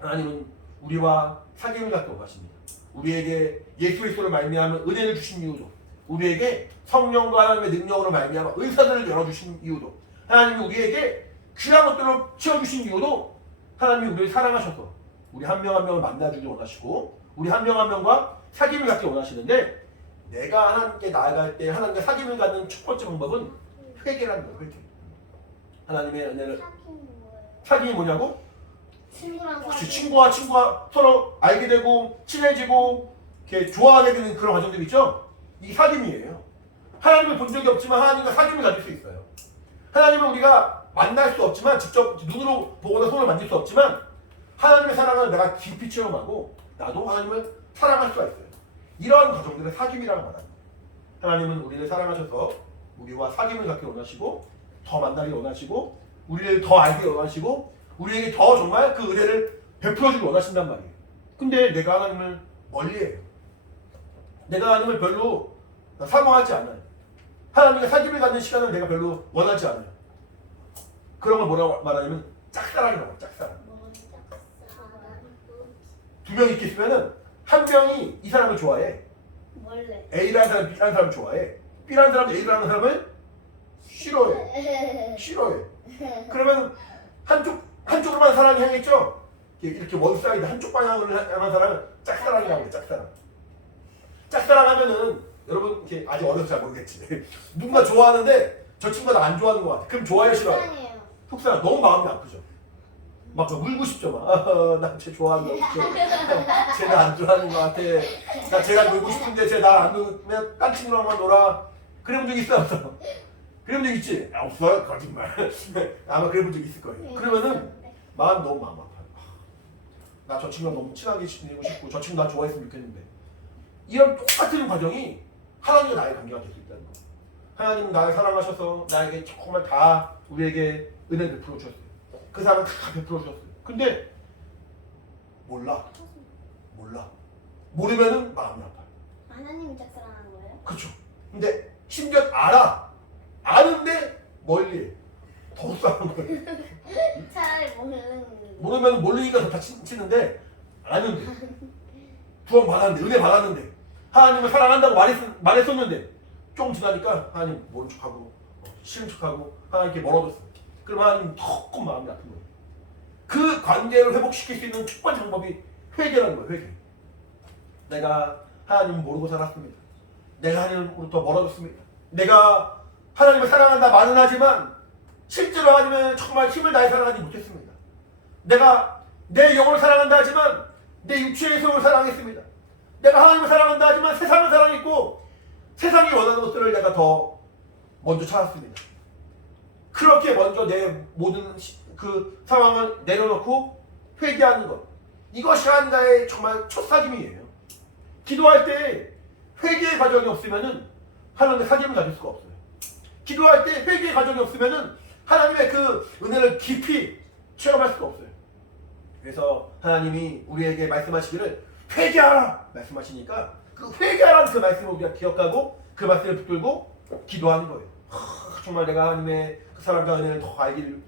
하나님은 우리와 사귐을 갖고 원하십니다. 우리에게 예수 그리스도를 말미암아 은혜를 주신 이유도, 우리에게 성령과 하나님의 능력으로 말미암아 은사들을 열어주신 이유도, 하나님이 우리에게 귀한 것들을 채워주신 이유도 하나님이 우리를 사랑하셔서 우리 한 명 한 명을 만나주길 원하시고 우리 한 명 한 명과 사귐을 갖기 원하시는데 내가 하나님께 나아갈 때 하나님과 사귐을 갖는 첫 번째 방법은 회개라는 거예요. 회개. 하나님의 은혜를 사귀는 거예요. 사귐이 뭐냐고? 친구랑 혹시 사귀는 친구와 서로 알게 되고 친해지고 이렇게 좋아하게 되는 그런 과정들 있죠? 이 사귐이에요. 하나님을 본 적이 없지만 하나님과 사귐을 가질 수 있어요. 하나님은 우리가 만날 수 없지만 직접 눈으로 보거나 손을 만질 수 없지만 하나님의 사랑을 내가 깊이 체험하고 나도 하나님을 사랑할 수가 있어요. 이러한 과정들을 사귐이라고 말합니다. 하나님은 우리를 사랑하셔서 우리와 사귐을 갖기 원하시고 더 만나기 원하시고 우리를 더 알기 원하시고 우리에게 더 정말 그 은혜를 베풀어주기 원하신단 말이에요. 근데 내가 하나님을 멀리해요. 내가 하나님을 별로 사모하지 않아요. 하나님과 사귐을 갖는 시간을 내가 별로 원하지 않아요. 그런 걸 뭐라고 말하냐면 짝사랑이라고. 짝사랑. 두 명 이렇게 있으면은 한 명이 이 사람을 좋아해. 원래. A라는 사람, B라는 사람을 좋아해. B라는 사람, A라는 사람을 싫어해. 싫어해. 그러면 한쪽으로만 사랑이 향했죠? 이렇게 원사이드 한쪽 방향으로 향한 사람은 짝사랑이라고 해요. 짝사랑. 짝사랑하면은 여러분 이렇게 아직 어려서 잘 모르겠지. 누군가 좋아하는데 저 친구가 나 안 좋아하는 것 같아. 그럼 좋아요, 싫어요? 속상해요. 속상해. 너무 마음이 아프죠. 막 울고 싶죠. 막. 나쟤 좋아하는 거 없죠. 쟤는 안 좋아하는 것 같아. 나 쟤가 놀고 싶은데 쟤 나 안 놀면 딴 친구랑만 놀아. 그래본 적 있어 없어? 그래본 적 있지? 없어요? 거짓말. 아마 그래본 적 있을 거예요. 그러면은 마음 너무 마음 아파요. 나 저 친구랑 너무 친하게 지내고 싶고 저 친구 나 좋아했으면 좋겠는데 이런 똑같은 과정이 하나님과 나의 관계가 될 수 있다는 거. 하나님은 나를 사랑하셔서 나에게 정말 다 우리에게 은혜를 베풀어 주셨어요. 그 사람은 다 베풀어 주셨어요. 근데 몰라. 모르면은 마음이 아파요. 하나님이 짝사랑하는 거예요? 그렇죠. 근데 심지어 알아. 아는데 멀리 더 싸운 거예요. 차라리 모르는. 모르면 모르니까 더 다치는데 아는데 구원 받았는데 은혜 받았는데 하나님을 사랑한다고 말했었는데 조금 지나니까 하나님 모른 척하고 싫은 척하고 하나님께 멀어졌어. 그럼 하나님 조금 마음이 아픈 거예요. 그 관계를 회복시킬 수 있는 첫 번째 방법이 회개라는 거예요. 회개. 내가 하나님을 모르고 살았습니다. 내가 하나님으로부터 멀어졌습니다. 내가 하나님을 사랑한다 말은 하지만 실제로 하나님을 정말 힘을 다해 사랑하지 못했습니다. 내가 내 영혼을 사랑한다 하지만 내 육체의 소유를 사랑했습니다. 내가 하나님을 사랑한다 하지만 세상을 사랑했고 세상이 원하는 것들을 내가 더 먼저 찾았습니다. 그렇게 먼저 내 모든 그 상황을 내려놓고 회개하는 것. 이것이 하나님과의 정말 첫 사귐이에요. 기도할 때 회개의 과정이 없으면은 하나님의 사귐을 가질 수가 없어요. 기도할 때 회개의 과정이 없으면은 하나님의 그 은혜를 깊이 체험할 수가 없어요. 그래서 하나님이 우리에게 말씀하시기를 회개하라 말씀하시니까 그 회개하라는 그 말씀을 우리가 기억하고 그 말씀을 붙들고 기도하는 거예요. 정말 내가 하나님의 그 사랑과 은혜를 더 알기를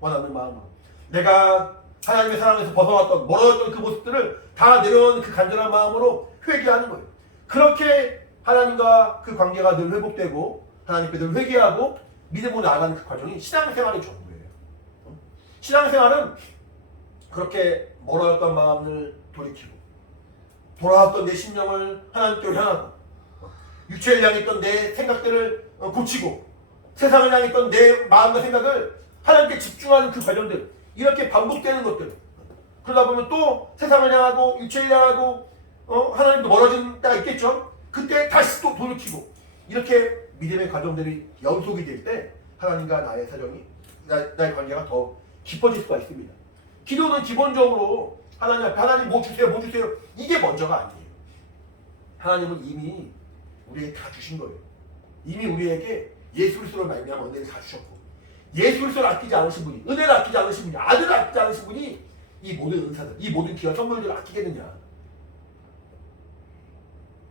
원하는 마음으로 내가 하나님의 사랑에서 벗어났던 멀어졌던 그 모습들을 다 내려놓은 그 간절한 마음으로 회개하는 거예요. 그렇게 하나님과 그 관계가 늘 회복되고 하나님께 늘 회개하고 믿음으로 나아가는 그 과정이 신앙생활의 전부예요. 신앙생활은 그렇게 멀어졌던 마음을 돌이키고 돌아왔던 내 심령을 하나님께로 향하고 육체를 향했던 내 생각들을 고치고 세상을 향했던 내 마음과 생각을 하나님께 집중하는 그 과정들 이렇게 반복되는 것들 그러다 보면 또 세상을 향하고 육체를 향하고 하나님도 멀어진 때가 있겠죠. 그때 다시 또 돌이키고 이렇게 믿음의 과정들이 연속이 될 때 하나님과 나의 사정이 나의 관계가 더 깊어질 수가 있습니다. 기도는 기본적으로 하나님 앞에 하나님 뭐 주세요 뭐 주세요 이게 먼저가 아니에요. 하나님은 이미 우리에게 다 주신 거예요. 이미 우리에게 예수 그리스도로 말미암아 은혜를 다 주셨고 예수 그리스도를 아끼지 않으신 분이 은혜를 아끼지 않으신 분이 아들을 아끼지 않으신 분이 이 모든 은사들 이 모든 귀한 선물들을 아끼겠느냐.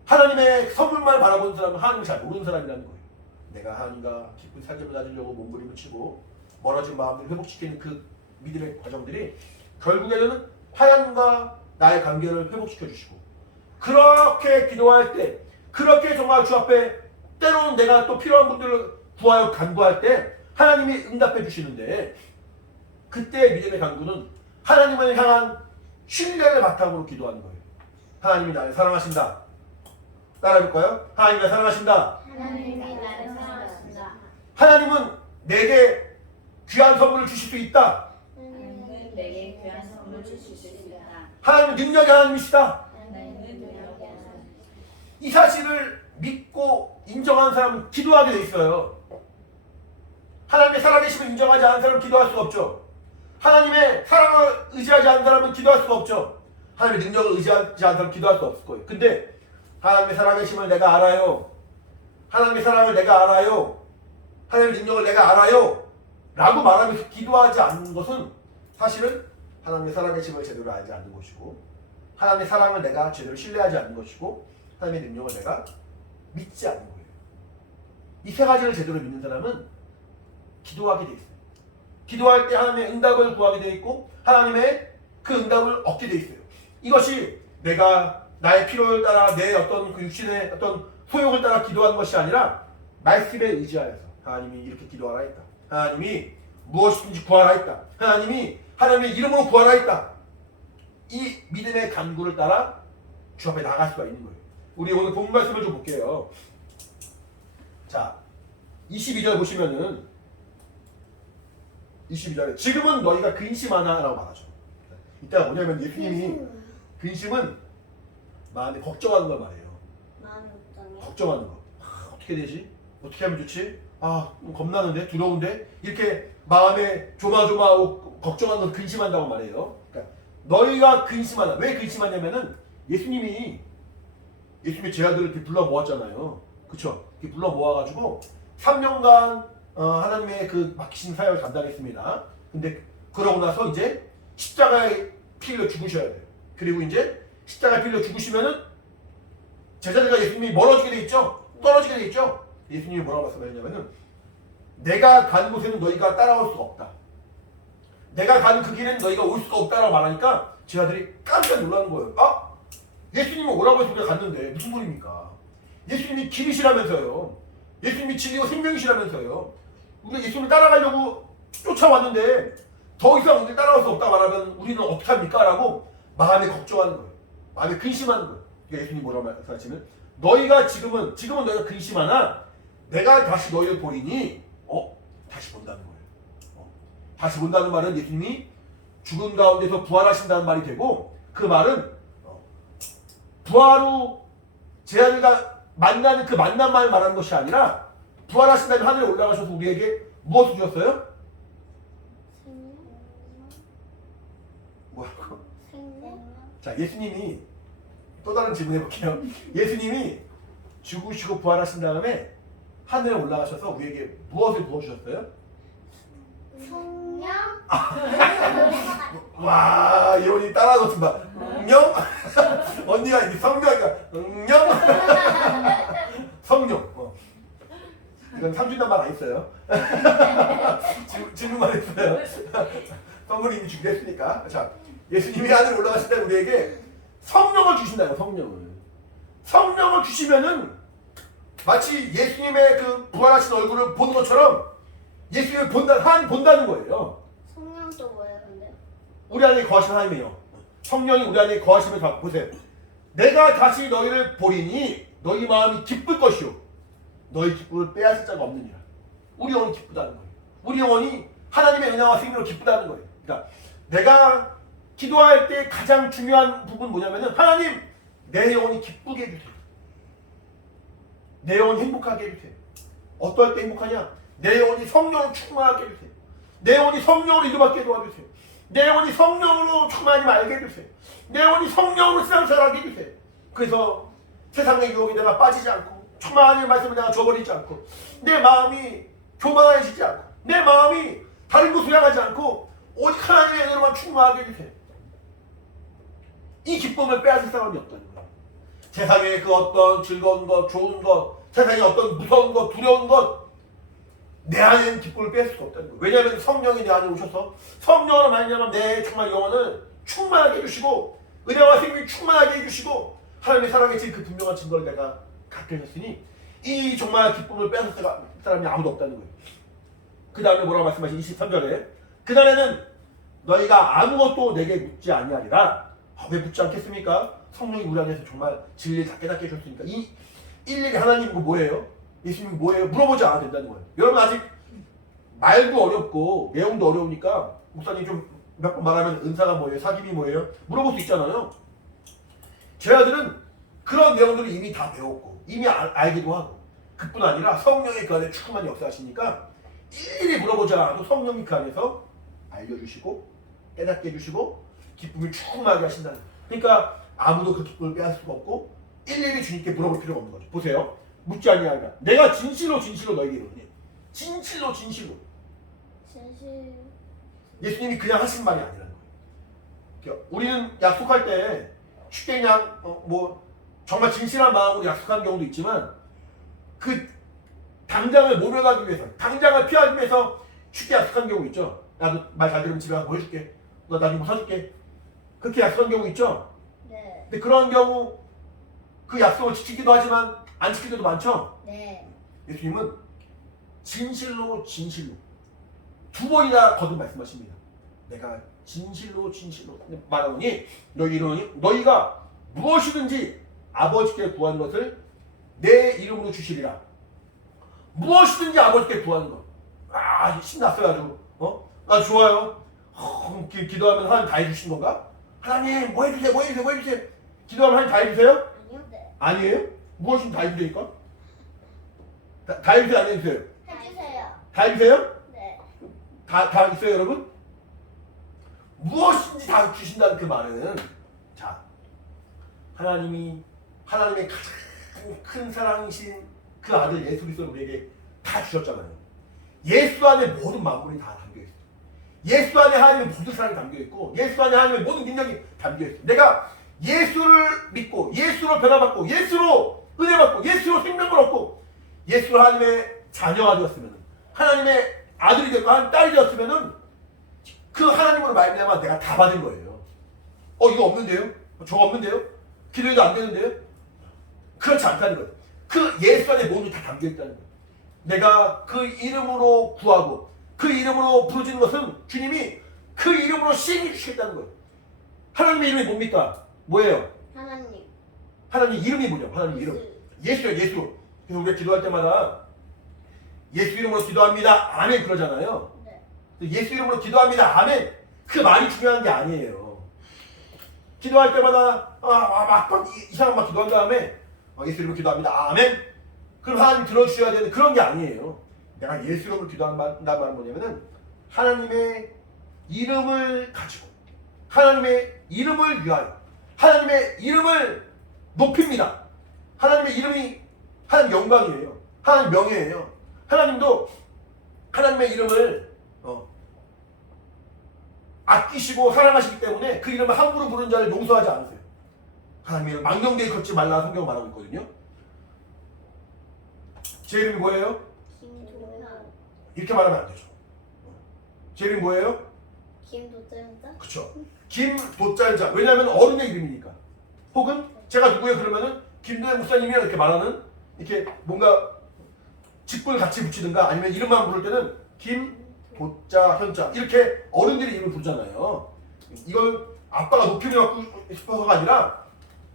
하나님의 선물만 바라보는 사람은 하나님을 잘 모르는 사람이라는 거예요. 내가 하나님과 깊은 사귐을 가지려고 몸부림을 치고 멀어진 마음을 회복시키는 그 믿음의 과정들이 결국에는 하나님과 나의 관계를 회복시켜 주시고 그렇게 기도할 때 그렇게 정말 주 앞에 때로는 내가 또 필요한 분들을 구하여 간구할 때 하나님이 응답해 주시는데 그때 믿음의 간구는 하나님을 향한 신뢰를 바탕으로 기도하는 거예요. 하나님이 나를 사랑하신다. 따라해볼까요? 하나님을 사랑하신다. 하나님이 나를 사랑하신다. 하나님은 내게 귀한 선물을 주실 수 있다. 하나님은 내게 귀한 선물을 주실 수 있다. 하나님은 능력의 하나님이시다. 하나님은 능력이 하나님. 이 사실을 믿고 인정하는 사람은 기도하게 돼 있어요. 하나님의 살아계심을 인정하지 않은 사람은 기도할 수가 없죠. 하나님의 사랑을 의지하지 않는 사람은 기도할 수가 없죠. 하나님의 능력을 의지하지 않는 사람은 기도할 수 없을 거예요. 근데 하나님의 살아계심을 내가 알아요. 하나님의 사랑을 내가 알아요. 하나님의 능력을 내가 알아요. 라고 말하면서 기도하지 않는 것은 사실은 하나님의 살아계심을 제대로 알지 않는 것이고, 하나님의 사랑을 내가 제대로 신뢰하지 않는 것이고, 하나님의 능력을 내가 믿지 않는 거예요. 이 세 가지를 제대로 믿는 사람은 기도하게 돼 있어요. 기도할 때 하나님의 응답을 구하게 돼 있고, 하나님의 그 응답을 얻게 돼 있어요. 이것이 내가 나의 필요를 따라 내 어떤 그 육신의 어떤 소욕을 따라 기도하는 것이 아니라 말씀에 의지하여서 하나님이 이렇게 기도하라 했다. 하나님이 무엇이든지 구하라 했다. 하나님이 하나님의 이름으로 구하라 했다. 이 믿음의 간구를 따라 주 앞에 나갈 수가 있는 거예요. 우리 오늘 본 말씀을 좀 볼게요. 자, 22절 보시면은 22절에 지금은 너희가 근심하나 라고 말하죠. 이때가 뭐냐면 예수님이 근심은 마음에 걱정하는 걸 말해요. 마음이 걱정해. 걱정하는 거. 어떻게 되지? 어떻게 하면 좋지? 겁나는데? 두려운데? 이렇게 마음에 조마조마하고 걱정하는 걸 근심한다고 말해요. 그러니까 너희가 근심하나. 왜 근심하냐면은 예수님이 제 아들을 이렇게 불러 모았잖아요. 그쵸? 이렇게 불러 모아가지고 3년간 하나님의 그 맡기신 사역을 감당했습니다. 근데 그러고 나서 이제 십자가에 피 흘려 죽으셔야 돼요. 그리고 이제 십자가에 피 흘려 죽으시면은 제자들과 예수님이 멀어지게 돼 있죠? 떨어지게 돼 있죠? 예수님이 뭐라고 말씀하셨냐면은 내가 가는 곳에는 너희가 따라올 수가 없다. 내가 가는 그 길에는 너희가 올 수가 없다라고 말하니까 제자들이 깜짝 놀라는 거예요. 예수님이 오라고 해서 우리가 갔는데 무슨 소리입니까? 예수님이 길이시라면서요. 예수님이 진리고 생명이시라면서요. 우리가 예수님을 따라가려고 쫓아왔는데 더 이상 우리 따라갈 수 없다 말하면 우리는 어떻게 합니까? 라고 마음에 걱정하는 거예요. 마음에 근심하는 거예요. 그러니까 예수님이 뭐라고 말씀하시면 너희가 지금은 너희가 근심하나 내가 다시 너희를 보리니 다시 본다는 거예요. 다시 본다는 말은 예수님이 죽은 가운데서 부활하신다는 말이 되고, 그 말은 부활 후 제자들과 만나는 그 만남만을 말하는 것이 아니라 부활하신다면 하늘에 올라가셔서 우리에게 무엇을 주셨어요? 뭐라고? 생명. 자, 예수님이 또 다른 질문 해볼게요. 예수님이 죽으시고 부활하신 다음에 하늘에 올라가셔서 우리에게 무엇을 부어주셨어요? 성령. 와, 이혼이 따라하고 좀 봐. 응령? 언니가 이제 성령이니까 응령? 성령. 이건 삼준단 말 안 했어요. 질문만 했어요. 성령이 이미 준비했으니까. 자, 예수님이 하늘에 올라가실 때 우리에게 성령을 주신다요. 성령을 주시면은 마치 예수님의 그 부활하신 얼굴을 보는 것처럼 예수님을 본다는 거예요. 성령 또 뭐예요, 근데? 우리 안에 거하시는 하나님이에요. 성령이 우리 안에 거하심을 보세요. 내가 다시 너희를 보리니 너희 마음이 기쁠 것이요 너희 기쁨을 빼앗을 자가 없느니라. 우리 영혼이 기쁘다는 거예요. 우리 영혼이 하나님의 은혜와 생명으로 기쁘다는 거예요. 그러니까 내가 기도할 때 가장 중요한 부분은 뭐냐면은 하나님, 내 영혼이 기쁘게 해주세요. 내 영혼이 행복하게 해주세요. 어떨 때 행복하냐? 내 영혼이 성령으로 충만하게 해주세요. 내 영혼이 성령으로 이루받게 도와주세요. 내 영혼이 성령으로 충만히 알게 해주세요. 내 영혼이 성령으로 세상을 살아가게 해주세요. 그래서 세상의 유혹에 내가 빠지지 않고 충만한 말씀을 내가 저버리지 않고 내 마음이 교만해지지 않고 내 마음이 다른 곳을 향하지 않고 오직 하나님의 은혜로만 충만하게 해주세요. 이 기쁨을 빼앗을 사람이 없다는 거예요. 세상의 그 어떤 즐거운 것, 좋은 것, 세상의 어떤 무서운 것, 두려운 것, 내 안에 있는 기쁨을 뺄 수가 없다는 거예요. 왜냐하면 성령이 내 안에 오셔서 성령으로 말미암아 내 정말 영혼을 충만하게 해주시고 은혜와 생명이 충만하게 해주시고 하나님의 사랑의 그 분명한 증거를 내가 갖게 해줬으니 이 정말 기쁨을 뺏을 사람이 아무도 없다는 거예요. 그 다음에 뭐라고 말씀하신 23절에 그날에는 너희가 아무것도 내게 묻지 아니하리라. 왜 묻지 않겠습니까? 성령이 우리 안에서 정말 진리를 다 깨닫게 해줬으니까 일일이 하나님 이거 뭐예요? 예수님 뭐예요? 물어보지 않아도 된다는 거예요. 여러분 아직 말도 어렵고 내용도 어려우니까 목사님 좀 몇 번 말하면 은사가 뭐예요? 사귐이 뭐예요? 물어볼 수 있잖아요. 제 아들은 그런 내용들을 이미 다 배웠고 이미 알기도 하고 그뿐 아니라 성령의 그 안에 충만히 역사하시니까 일일이 물어보지 않아도 성령이 그 안에서 알려주시고 깨닫게 해주시고 기쁨을 충만하게 하신다는 거예요. 그러니까 아무도 그 기쁨을 빼앗을 수가 없고 일일이 주님께 물어볼 필요가 없는 거죠. 보세요. 묻지 아니하리라. 내가 진실로 너에게 이르노니. 진실로. 진실. 예수님이 그냥 하신 말이 아니라는 거예요. 우리는 약속할 때 쉽게 그냥 뭐 정말 진실한 마음으로 약속하는 경우도 있지만 그 당장을 모면하기 위해서 당장을 피하기 위해서 쉽게 약속하는 경우 있죠. 나도 말 잘 들으면 집에 가서 뭐 해줄게. 너 나중에 뭐 사줄게. 그렇게 약속하는 경우 있죠. 네. 근데 그런 경우 그 약속을 지키기도 하지만 안 지키기도 많죠. 네. 예수님은 진실로 두 번이나 거듭 말씀하십니다. 내가 진실로 말하노니 너희가 무엇이든지 아버지께 구하는 것을 내 이름으로 주시리라. 무엇이든지 아버지께 구하는 것. 아 신났어요 아주. 아 좋아요. 기도하면 하나님 다 해주신 건가? 하나님 뭐 해주세요. 기도하면 하나님 다 해주세요? 아니요. 네. 아니에요? 무엇이든 다 해주니까? 다 해주세요 안 해주세요? 해주세요. 다 해주세요? 네. 다 있어요 여러분? 무엇인지 다 주신다는 그 말은 자 하나님의 가장 큰 사랑이신 그 아들 예수 그리스도를 우리에게 다 주셨잖아요. 예수 안에 모든 만물이 다 담겨있어요. 예수 안에 하나님의 모든 사랑이 담겨있고 예수 안에 하나님의 모든 능력이 담겨있어요. 내가 예수를 믿고 예수로 변화받고 예수로 은혜 받고 예수로 생명을 얻고 예수로 하나님의 자녀가 되었으면 하나님의 아들이 되고 하나님 딸이 되었으면 그 하나님으로 말미암아 내가 다 받은 거예요. 이거 없는데요? 저거 없는데요? 기도해도 안 되는데요? 그렇지 않다는 거예요. 그 예수 안에 모든 게 다 담겨있다는 거예요. 내가 그 이름으로 구하고 그 이름으로 부르짖는 것은 주님이 그 이름으로 시행해 주시겠다는 거예요. 하나님의 이름이 뭡니까? 뭐예요? 하나님. 하나님 이름이 뭐냐? 하나님 이름. 예수요, 예수. 그래서 우리가 기도할 때마다 예수 이름으로 기도합니다. 아멘 그러잖아요. 네. 예수 이름으로 기도합니다. 아멘. 그 말이 중요한 게 아니에요. 기도할 때마다 막 이상한 막 기도한 다음에 예수 이름으로 기도합니다. 아멘. 그럼 하나님 들어주셔야 되는 그런 게 아니에요. 내가 예수 이름으로 기도한다는 말은 뭐냐면은 하나님의 이름을 가지고 하나님의 이름을 위하여 하나님의 이름을 높입니다. 하나님의 이름이 하나님 영광이에요. 하나님 명예예요. 하나님도 하나님의 이름을 아끼시고 사랑하시기 때문에 그 이름을 함부로 부르는 자를 용서하지 않으세요. 하나님의 이름 망령되이 걷지 말라 성경 말하고 있거든요. 제 이름이 뭐예요? 김도현. 이렇게 말하면 안 되죠. 제 이름이 뭐예요? 김도현자? 그쵸. 김도짤자. 왜냐하면 어른의 이름이니까. 혹은 제가 누구예요 그러면은 김도현 목사님이랑 이렇게 말하는 이렇게 뭔가 직분을 같이 붙이든가 아니면 이름만 부를 때는 김도자 현자 이렇게 어른들이 이름을 부르잖아요. 이건 아빠가 높이려고 싶어서가 아니라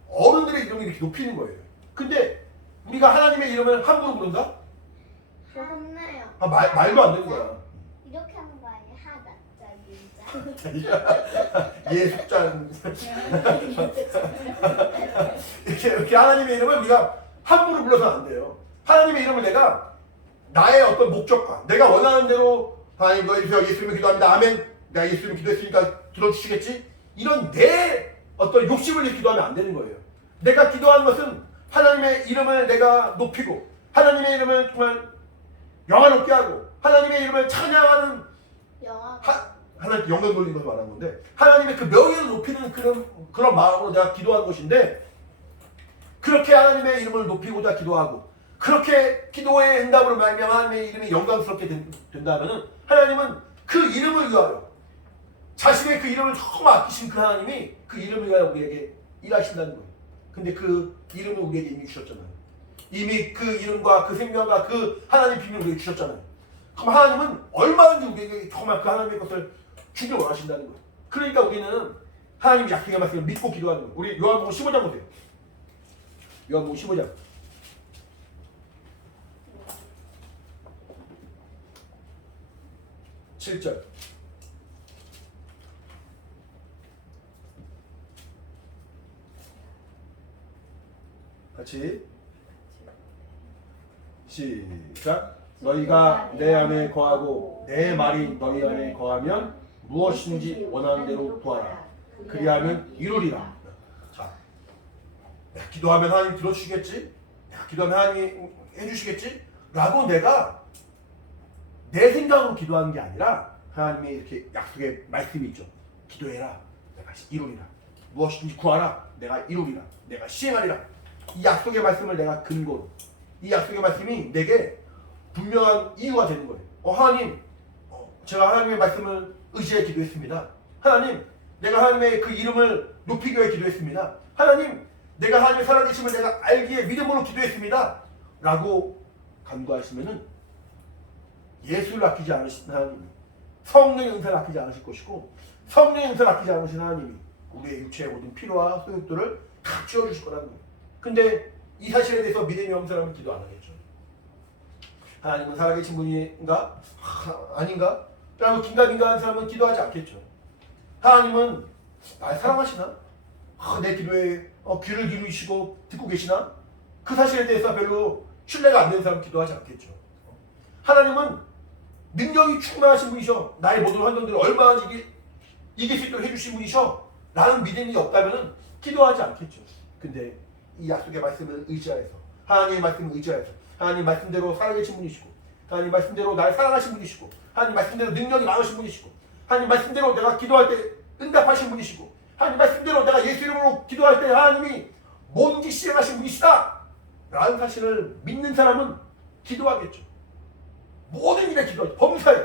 어른들의 이름을 이렇게 높이는 거예요. 근데 우리가 하나님의 이름을 함부로 부른다? 저 혼나요. 말도 안 되는 거야. 이렇게 하는 거 아니에요? 하다. 자, 예수짠 이렇게 하나님의 이름을 우리가 함부로 불러서는 안 돼요. 하나님의 이름을 내가 나의 어떤 목적과 내가 원하는 대로 하나님 너희 예수 이름으로 기도합니다. 아멘. 내가 예수 이름으로 기도했으니까 들어주시겠지? 이런 내 어떤 욕심을 내서 기도하면 안 되는 거예요. 내가 기도하는 것은 하나님의 이름을 내가 높이고 하나님의 이름을 정말 영화롭게 하고 하나님의 이름을 찬양하는 영화. 하나님 영광 돌리는 것을 말하는 건데 하나님의 그 명예를 높이는 그런 마음으로 내가 기도하는 것인데 그렇게 하나님의 이름을 높이고자 기도하고 그렇게 기도의 응답으로 말미암아 하나님의 이름이 영광스럽게 된다면은 하나님은 그 이름을 위하여 자신의 그 이름을 정말 아끼신 그 하나님이 그 이름을 위하여 우리에게 일하신다는 거예요. 근데 그 이름을 우리에게 이미 주셨잖아요. 이미 그 이름과 그 생명과 그 하나님 비밀을 우리에게 주셨잖아요. 그럼 하나님은 얼마든지 우리에게 정말 그 하나님의 것을 주길 원하신다는 거예요. 그러니까 우리는 하나님의 약속의 말씀을 믿고 기도하는 거예요. 우리 요한복음 15장 보세요. 요한복음 15장. 7절. 같이 시작. 너희가 내 안에 거하고 내 말이 너희 안에 거하면 무엇인지 원하는 대로 구하라. 그리하면 이루리라. 자, 내가 기도하면 하나님 들어주시겠지? 내가 기도하면 하나님이 해주시겠지? 라고 내가 내 생각으로 기도하는 게 아니라 하나님의 이렇게 약속의 말씀이 있죠. 기도해라. 내가 이루리라. 무엇인지 구하라. 내가 이루리라. 내가 시행하리라. 이 약속의 말씀을 내가 근거로, 이 약속의 말씀이 내게 분명한 이유가 되는 거예요. 하나님, 제가 하나님의 말씀을 의지해 기도했습니다. 하나님, 내가 하나님의 그 이름을 높이기 위해 기도했습니다. 하나님, 내가 하나님의 살아계심을 내가 알기에 믿음으로 기도했습니다. 라고 간구하시면은 예수를 아끼지 않으신 하나님, 성령의 은사를 아끼지 않으실 것이고, 성령의 은사를 아끼지 않으신 하나님이 우리의 육체의 모든 필요와 소욕들을 다 채워주실 거라는 거예요. 근데 이 사실에 대해서 믿음이 없는 사람은 기도 안 하겠죠. 하나님은 살아계신 분인가? 아닌가? 라고 긴가민가 하는 사람은 기도하지 않겠죠. 하나님은 날 사랑하시나? 내 기도에 귀를 기울이시고 듣고 계시나? 그 사실에 대해서 별로 신뢰가 안 되는 사람은 기도하지 않겠죠. 하나님은 능력이 충만하신 분이셔. 나의 모든 환경들을 얼마든지 이길 수 있도록 해주신 분이셔. 라는 믿음이 없다면 기도하지 않겠죠. 근데 이 약속의 말씀을 의지하여서, 하나님의 말씀을 의지하여서, 하나님 말씀대로 살아계신 분이시고, 하나님 말씀대로 날 사랑하신 분이시고, 하나님 말씀대로 능력이 많으신 분이시고, 하나님 말씀대로 내가 기도할 때 응답하신 분이시고, 하나님 말씀대로 내가 예수 이름으로 기도할 때 하나님이 모든 게 시행하신 분이시다 라는 사실을 믿는 사람은 기도하겠죠. 모든 일에 기도하죠. 범사에.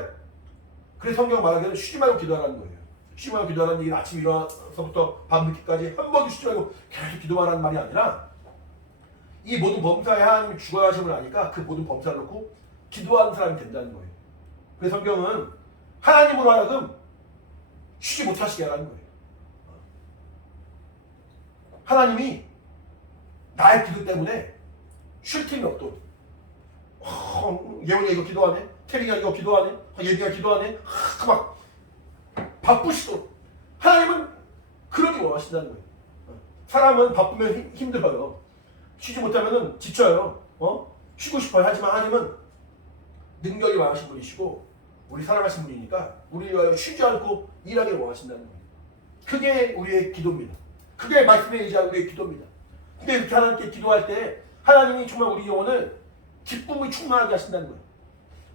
그래서 성경 말하기에는 쉬지 말고 기도하라는 거예요. 쉬지 말고 기도하라는 얘기는 아침 일어나서부터 밤늦게까지 한 번도 쉬지 말고 계속 기도만 하는 말이 아니라, 이 모든 범사에 하나님이 주관하심을 아니까 그 모든 범사를 놓고 기도하는 사람이 된다는 거예요. 그래서 성경은 하나님으로 하여금 쉬지 못하시게 하라는 거예요. 하나님이 나의 기도 때문에 쉴 틈이 없도록. 예원이가 이거 기도하네, 태리가 이거 기도하네, 예비가 기도하네, 막 바쁘시도록. 하나님은 그러기 원하신다는 거예요. 사람은 바쁘면 힘들어요. 쉬지 못하면 지쳐요. 쉬고 싶어요. 하지만 하나님은 능력이 많으신 분이시고 우리 사랑하신 분이니까 우리가 쉬지 않고 일하기를 원하신다는 거예요. 그게 우리의 기도입니다. 그게 말씀에 의지한 우리의 기도입니다. 근데 이렇게 하나님께 기도할 때 하나님이 정말 우리 영혼을 기쁨이 충만하게 하신다는 거예요.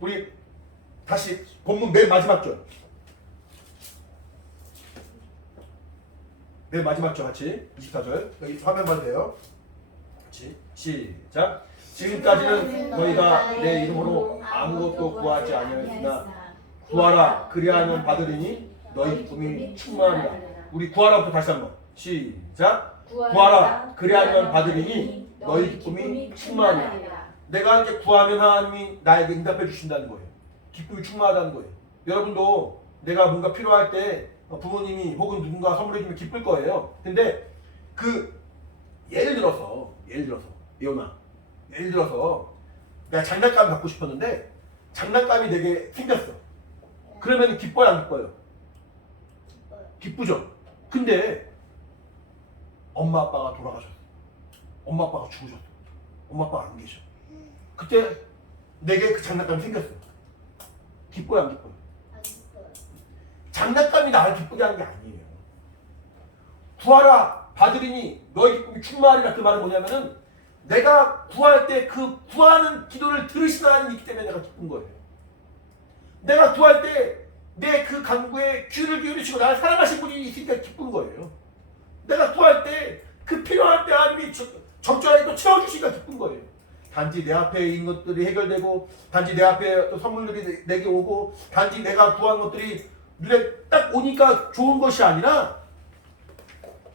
우리 다시 본문 맨 마지막 절. 맨 마지막 절 같이 24절 여기 화면 봐도 돼요. 같이 시작. 지금까지는 너희가 내 이름으로 아무것도 구하지 아니하였으나 구하라 그리하면 받으리니 너희 기쁨이 충만하리라. 우리 구하라부터 다시 한번 시작. 구하라 그리하면 받으리니 너희 기쁨이 충만하리라. 내가 이렇게 구하면 하나님이 나에게 응답해 주신다는 거예요. 기쁨이 충만하다는 거예요. 여러분도 내가 뭔가 필요할 때 부모님이 혹은 누군가 선물해 주면 기쁠 거예요. 근데 그 예를 들어서 예원아, 예를 들어서 내가 장난감 갖고 싶었는데 장난감이 내게 생겼어. 그러면 기뻐요 안 기뻐요? 기쁘죠. 근데 엄마 아빠가 돌아가셨어. 엄마 아빠가 죽으셨어. 엄마 아빠가 안 계셔. 그때 내게 그 장난감이 생겼어. 기뻐요 안 기뻐요? 안 기뻐요. 장난감이 나를 기쁘게 하는 게 아니에요. 구하라 받으리니 너의 기쁨이 충만하리라. 그 말은 뭐냐면은 내가 구할 때 그 구하는 기도를 들으시는 하나님이 있기 때문에 내가 기쁜 거예요. 내가 구할 때 내 그 간구에 귀를 기울이시고 나를 사랑하신 분이 있으니까 기쁜 거예요. 내가 구할 때 그 필요할 때 하나님이 적절하게 또 채워주시니까 기쁜 거예요. 단지 내 앞에 있는 것들이 해결되고 단지 내 앞에 또 선물들이 내게 오고 단지 내가 구한 것들이 눈에 딱 오니까 좋은 것이 아니라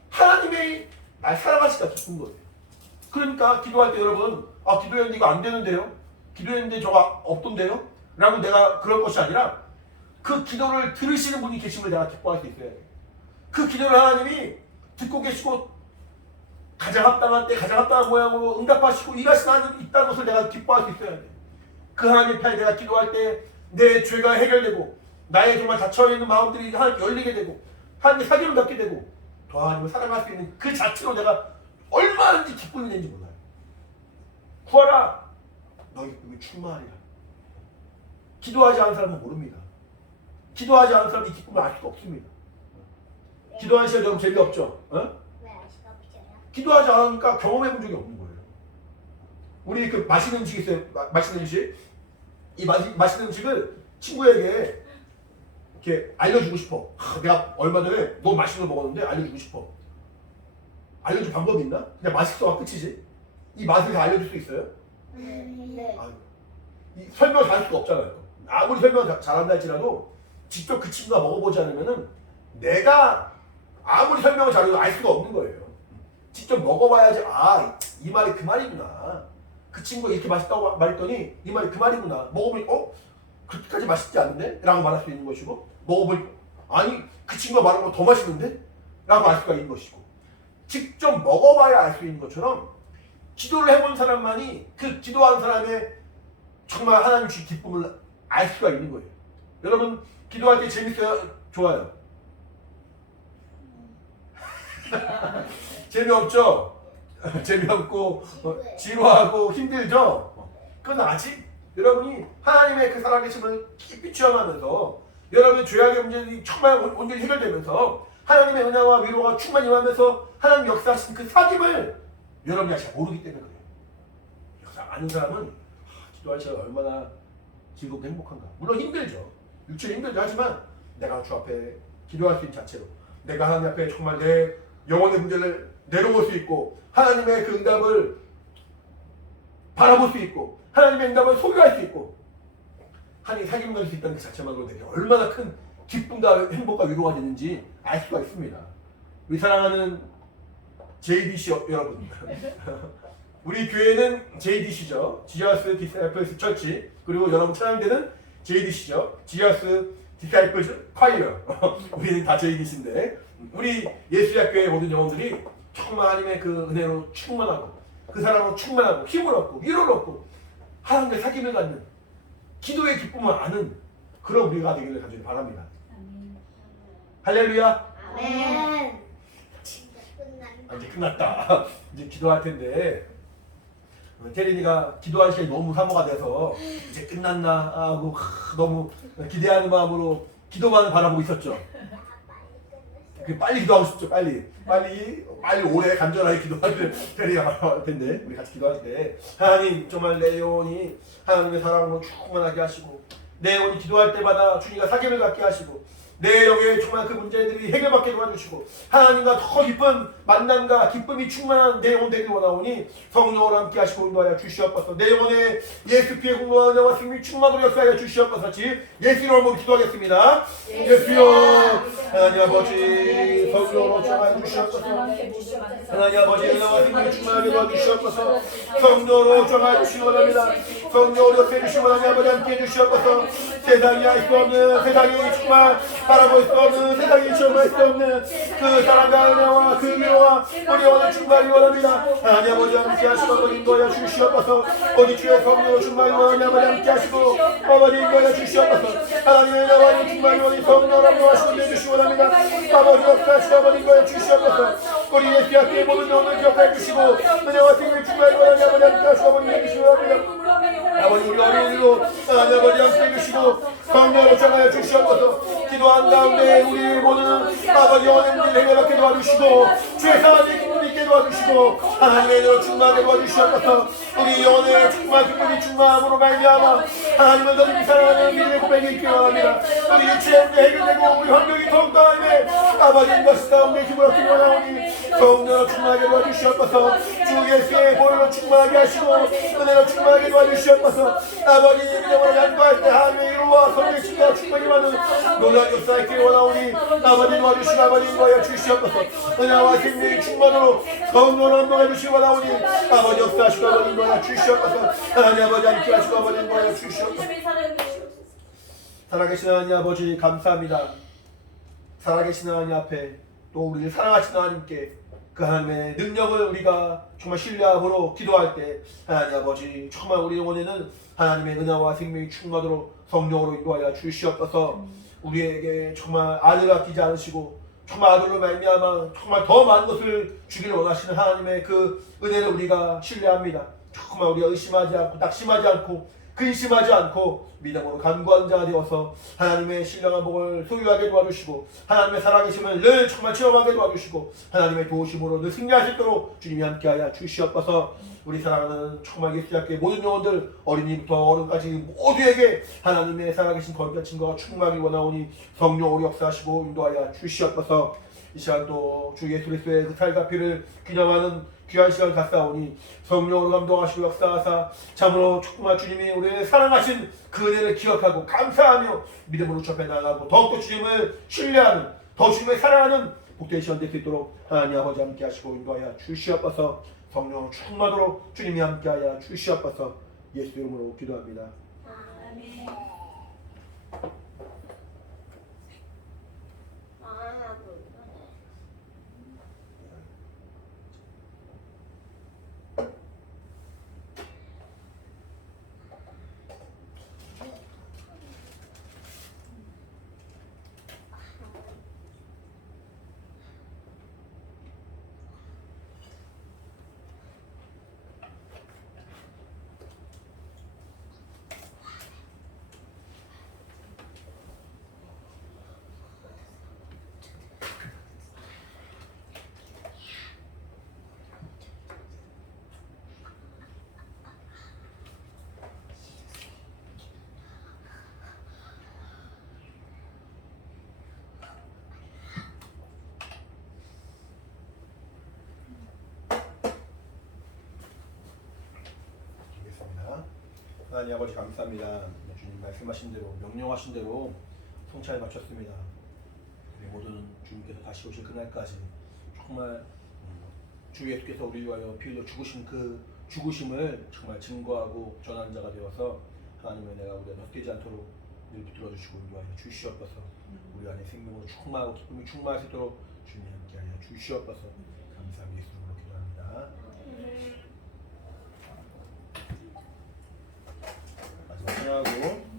하나님이 날 사랑하시니까 기쁜 거예요. 그러니까 기도할 때 여러분 기도했는데 이거 안 되는데요? 기도했는데 저거 없던데요? 라고 내가 그럴 것이 아니라 그 기도를 들으시는 분이 계심을 내가 기뻐할 수 있어야 돼요. 그 기도를 하나님이 듣고 계시고 가장 합당한 때 가장 합당한 모양으로 응답하시고 일하시는 하나님이 있다는 것을 내가 기뻐할 수 있어야 돼요. 그 하나님 편에 내가 기도할 때 내 죄가 해결되고 나의 정말 닫혀있는 마음들이 하나님께 열리게 되고 하나님의 사귐을 갖게 되고 더 하나님을 사랑할 수 있는 그 자체로 내가 얼마든지 기쁨이 되는지 몰라요. 구하라 너희 기쁨이 충만하리라. 기도하지 않은 사람은 모릅니다. 기도하지 않은 사람이 이 기쁨을 알 수가 없습니다. 기도하는 시간 여러분 재미없죠? 어? 왜 아시가 없어요? 기도하지 않으니까 경험해 본 적이 없는 거예요. 우리 그 맛있는 음식 있어요. 맛있는 음식. 이 맛있는 음식을 친구에게 이렇게 알려주고 싶어. 내가 얼마 전에 너무 맛있는 거 먹었는데 알려주고 싶어. 알려줄 방법이 있나? 그냥 맛있어가 끝이지. 이 맛을 다 알려줄 수 있어요? 네. 아유, 이 설명 잘할 수가 없잖아요. 아무리 설명 잘한다 할지라도 직접 그 친구가 먹어보지 않으면은 내가 아무리 설명을 잘해도 알 수가 없는 거예요. 직접 먹어봐야지 이 말이 그 말이구나. 그 친구가 이렇게 맛있다고 말했더니 이 말이 그 말이구나. 먹어보니 그렇게까지 맛있지 않은데? 라고 말할 수 있는 것이고 먹어보니 아니 그 친구가 말한 거 더 맛있는데? 라고 알 수가 있는 것이고 직접 먹어봐야 알 수 있는 것처럼 기도를 해본 사람만이 그 기도하는 사람의 정말 하나님 주신 기쁨을 알 수가 있는 거예요. 여러분 기도할 때 재밌어요? 좋아요? 재미없죠? 재미없고 지루하고 힘들죠? 그건 아직 여러분이 하나님의 그 살아계심을 깊이 체험하면서 여러분의 죄악의 문제들이 정말 온전히 해결되면서 하나님의 은혜와 위로가 충만히 임하면서 하나님 역사하신 그 사귐을 여러분이 아직 모르기 때문에 그래요. 역사 아는 사람은 기도할 시간 얼마나 즐겁고 행복한가. 물론 힘들죠. 육체는 힘들죠. 하지만 내가 주 앞에 기도할 수 있는 자체로 내가 하나님 앞에 정말 내 영혼의 문제를 내려볼 수 있고 하나님의 그 응답을 바라볼 수 있고 하나님의 응답을 소유할 수 있고 하나님의 사귐을 가질 수 있다는 그 자체만으로 내게 얼마나 큰 기쁨과 행복과 위로가 되는지 알 수가 있습니다. 우리 사랑하는 JDC 여러분 우리 교회는 JDC죠. 지저스 디사이플스 처치. 그리고 여러분 찬양대는 JDC죠. 지저스 디사이플스 콰이어. 우리는 다 JDC인데 우리 예수학교의 모든 영혼들이 정말 하나님의 그 은혜로 충만하고 그 사랑으로 충만하고 힘을 얻고 위로를 얻고 하나님의 사귐을 갖는 기도의 기쁨을 아는 그런 우리가 되기를 간절히 바랍니다. 할렐루야. 아멘. 진짜 끝난다. 이제 끝났다. 이제 기도할 텐데 태린이가 기도할 시간이 너무 사모가 돼서 이제 끝났나 하고 너무 기대하는 마음으로 기도만을 바라보고 있었죠. 빨리 기도하고 싶죠. 빨리 오래 간절하게 기도할 때리가 바라볼 텐데 우리 같이 기도할 때 하나님 정말 내 영혼이 하나님의 사랑으로 충만하게 하시고 내 영혼이 기도할 때마다 주님과 사귐을 갖게 하시고 내 영에 정말 그 문제들이 해결받게 도와주시고 하나님과 더 깊은 만남과 기쁨이 충만한 내 영혼 되길 원하오니 성령으로 함께 하시고 인도하여 주시옵소서. 내 영혼에 예수 피의 공로와 은혜와 생명이 충만으로 역사하여 주시옵소서. 예수 이름으로 기도하겠습니다. 예수여 하나님 아버지 성령으로 충만하여 주시옵소서. 하나님 아버지 은혜와 생명이 충만하게 도와주시옵소서. 성령으로 충만하여 주시기 원합니다. 성령으로 역사해 주시고 하나님 아버지 함께 해주시옵소서. 세상이 알 수 없는 세상이 정말 바라볼 수 없는 세상이 체험할 수 없는 그 사랑과 은혜와 그 위로와 우리 오늘 충만히 원합니다. 하나님 아버지 함께 하시고 아버지 인도하여 주시옵소서. 어디 주의 성령으로 충만히 원하니 아버지 함께 하시고 아버지 인도하여 주시옵소서. 하나님의 은혜와 충만히 원하니 성령으로 함께 내주시기 원합니다. 아버지 역사하시고 아버지 인도하여 주시옵소서. 우리 예수 학교의 모든 영혼을 기억하여 주시고 은혜와 생명을 충만히 원하니 아버지 함께 하시고 아버지 내주시기 원합니다. 아버지 우리 어린이로 하나님 아버지 함께 해주시고 성령으로 전하여 주시옵소서. 기도한 가운데 우리 모든 아버지 영혼의 문제를 해결받게 도와주시고 죄사함의 기쁨이 있게 도와주시고 하나님의 은혜로 충만하게 도와주시옵소서. 우리 영혼의 정말 기쁨이 충만함으로 말미암아 하나님을 더 깊이 사랑하는 믿음의 고백이 있기 원합니다. 우리 육체의 문제 해결되고 우리 환경이 더욱더 하나님의 아버지 것이 가운데 힘을 얻기 원하오니 성령으로 충만하게 도와주시옵소서. 주 예수의 보혈로 충만하게 하시고 은혜로 충만하게 도와주시옵소서. 아버지 믿음으로 양보할 때 하나님의 이루와 성령의 충만과 충만히 많은 놀라운 역사에 있기를 원하오니 아버지 도와주시고 아버지 인도하여 주시옵소서. 은혜와 생명의 충만으로 성령으로 함께해 주시기 원하오니 아버지 역사하시고 아버지 인도하여 주시옵소서. 하나님 아버지 함께 하시고 아버지 인도하여 주시옵소서. 살아계신 하나님 아버지 감사합니다. 살아계신 하나님 앞에 또 우리를 사랑하시는 하나님께 그 하나님의 능력을 우리가 정말 신뢰함으로 기도할 때 하나님 아버지 정말 우리 영혼에는 하나님의 은혜와 생명이 충만으로 성령으로 인도하여 주시옵소서. 우리에게 정말 아들을 아끼지 않으시고 정말 아들로 말미암아 정말 더 많은 것을 주기를 원하시는 하나님의 그 은혜를 우리가 신뢰합니다. 정말 우리가 의심하지 않고 낙심하지 않고 근심하지 않고 믿음으로 간구한 자가 되어서 하나님의 신령한 복을 소유하게 도와주시고 하나님의 살아계심을 늘 정말 체험하게 도와주시고 하나님의 도우심으로 늘 승리할 수 있도록 주님이 함께하여 주시옵소서. 우리 사랑하는 정말 예수님께 모든 영혼들 어린이부터 어른까지 모두에게 하나님의 살아계신 거룩한 증거가 충만히 원하오니 성령으로 역사하시고 인도하여 주시옵소서. 이 시간 또 주 예수 그리스도의 그 살과 피를 기념하는 귀한 시간을 갖사오니 성령으로 감동하시고 역사하사 참으로 정말 주님이 우리를 사랑하신 그 은혜를 기억하고 감사하며 믿음으로 접해 나가고 더욱더 주님을 신뢰하는 더 주님을 사랑하는 복된 시간 될 수 있도록 하나님 아버지 함께 하시고 인도하여 주시옵소서. 성령으로 충만하도록 주님이 함께하여 주시옵소서. 예수 이름으로 기도합니다. 아멘. 하나님 아버지 감사합니다. 주님 말씀하신 대로 명령하신 대로 성찬을 마쳤습니다. 우리 모든 주님께서 다시 오실 그날까지 정말 주 예수께서 우리 위하여 피 흘려 죽으신 그 죽으심을 정말 증거하고 전하는 자가 되어서 하나님의 내가 우리가 헛되지 않도록 늘 붙들어 주시고 인도하여 주시옵소서. 우리 안에 생명으로 충만하고 기쁨이 충만할 수 있도록 주님 함께하여 주시옵소서. 감사합니다. 예수 이름으로 기도합니다. 하고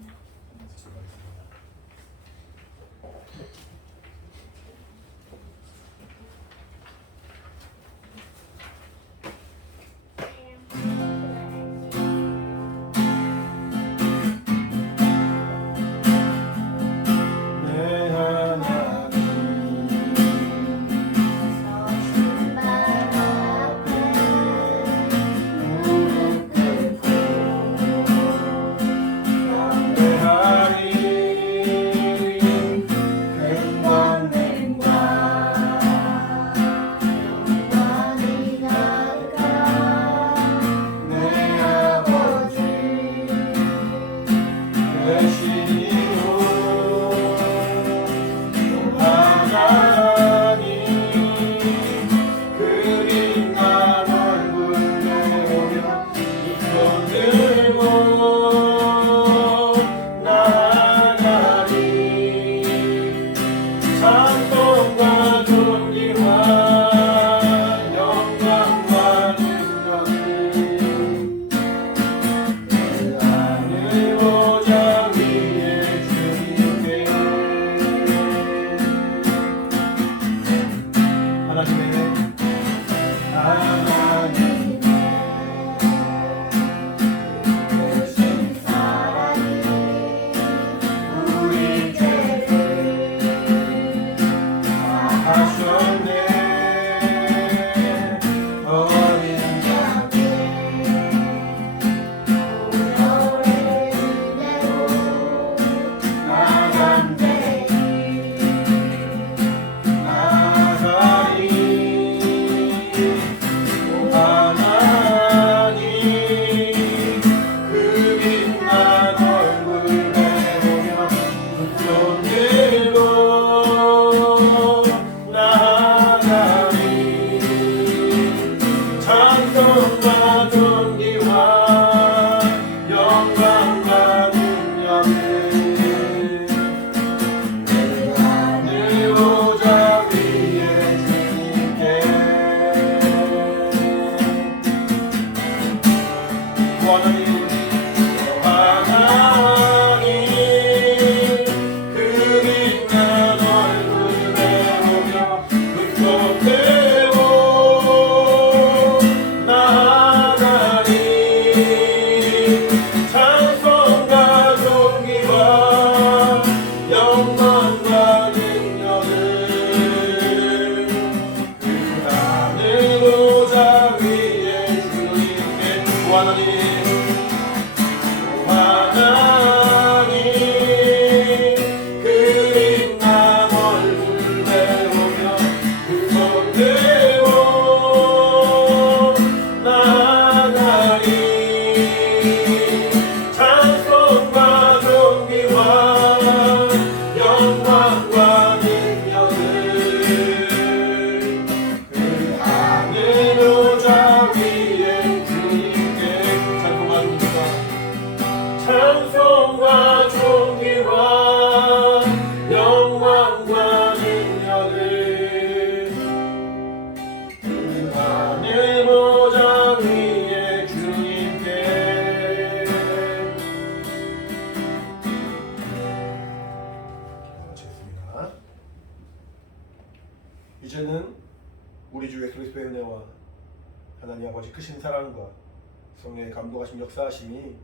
영광과 능력을 그 하늘 보좌 위에 주님께 기도하겠습니다. 이제는 우리 주 예수 그리스도의 은혜와 하나님 아버지 크신 사랑과 성령의 감동하신 역사하심이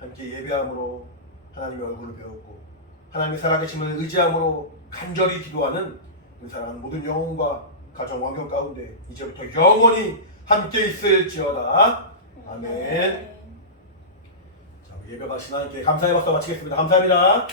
함께 예배함으로 하나님의 얼굴을 배웠고 하나님의 살아계심을 의지함으로 간절히 기도하는 그 사랑하는 모든 영혼과 가정 환경 가운데 이제부터 영원히 함께 있을지어다. 아멘. 자, 예배 마친 하나님께 감사의 박수 마치겠습니다. 감사합니다.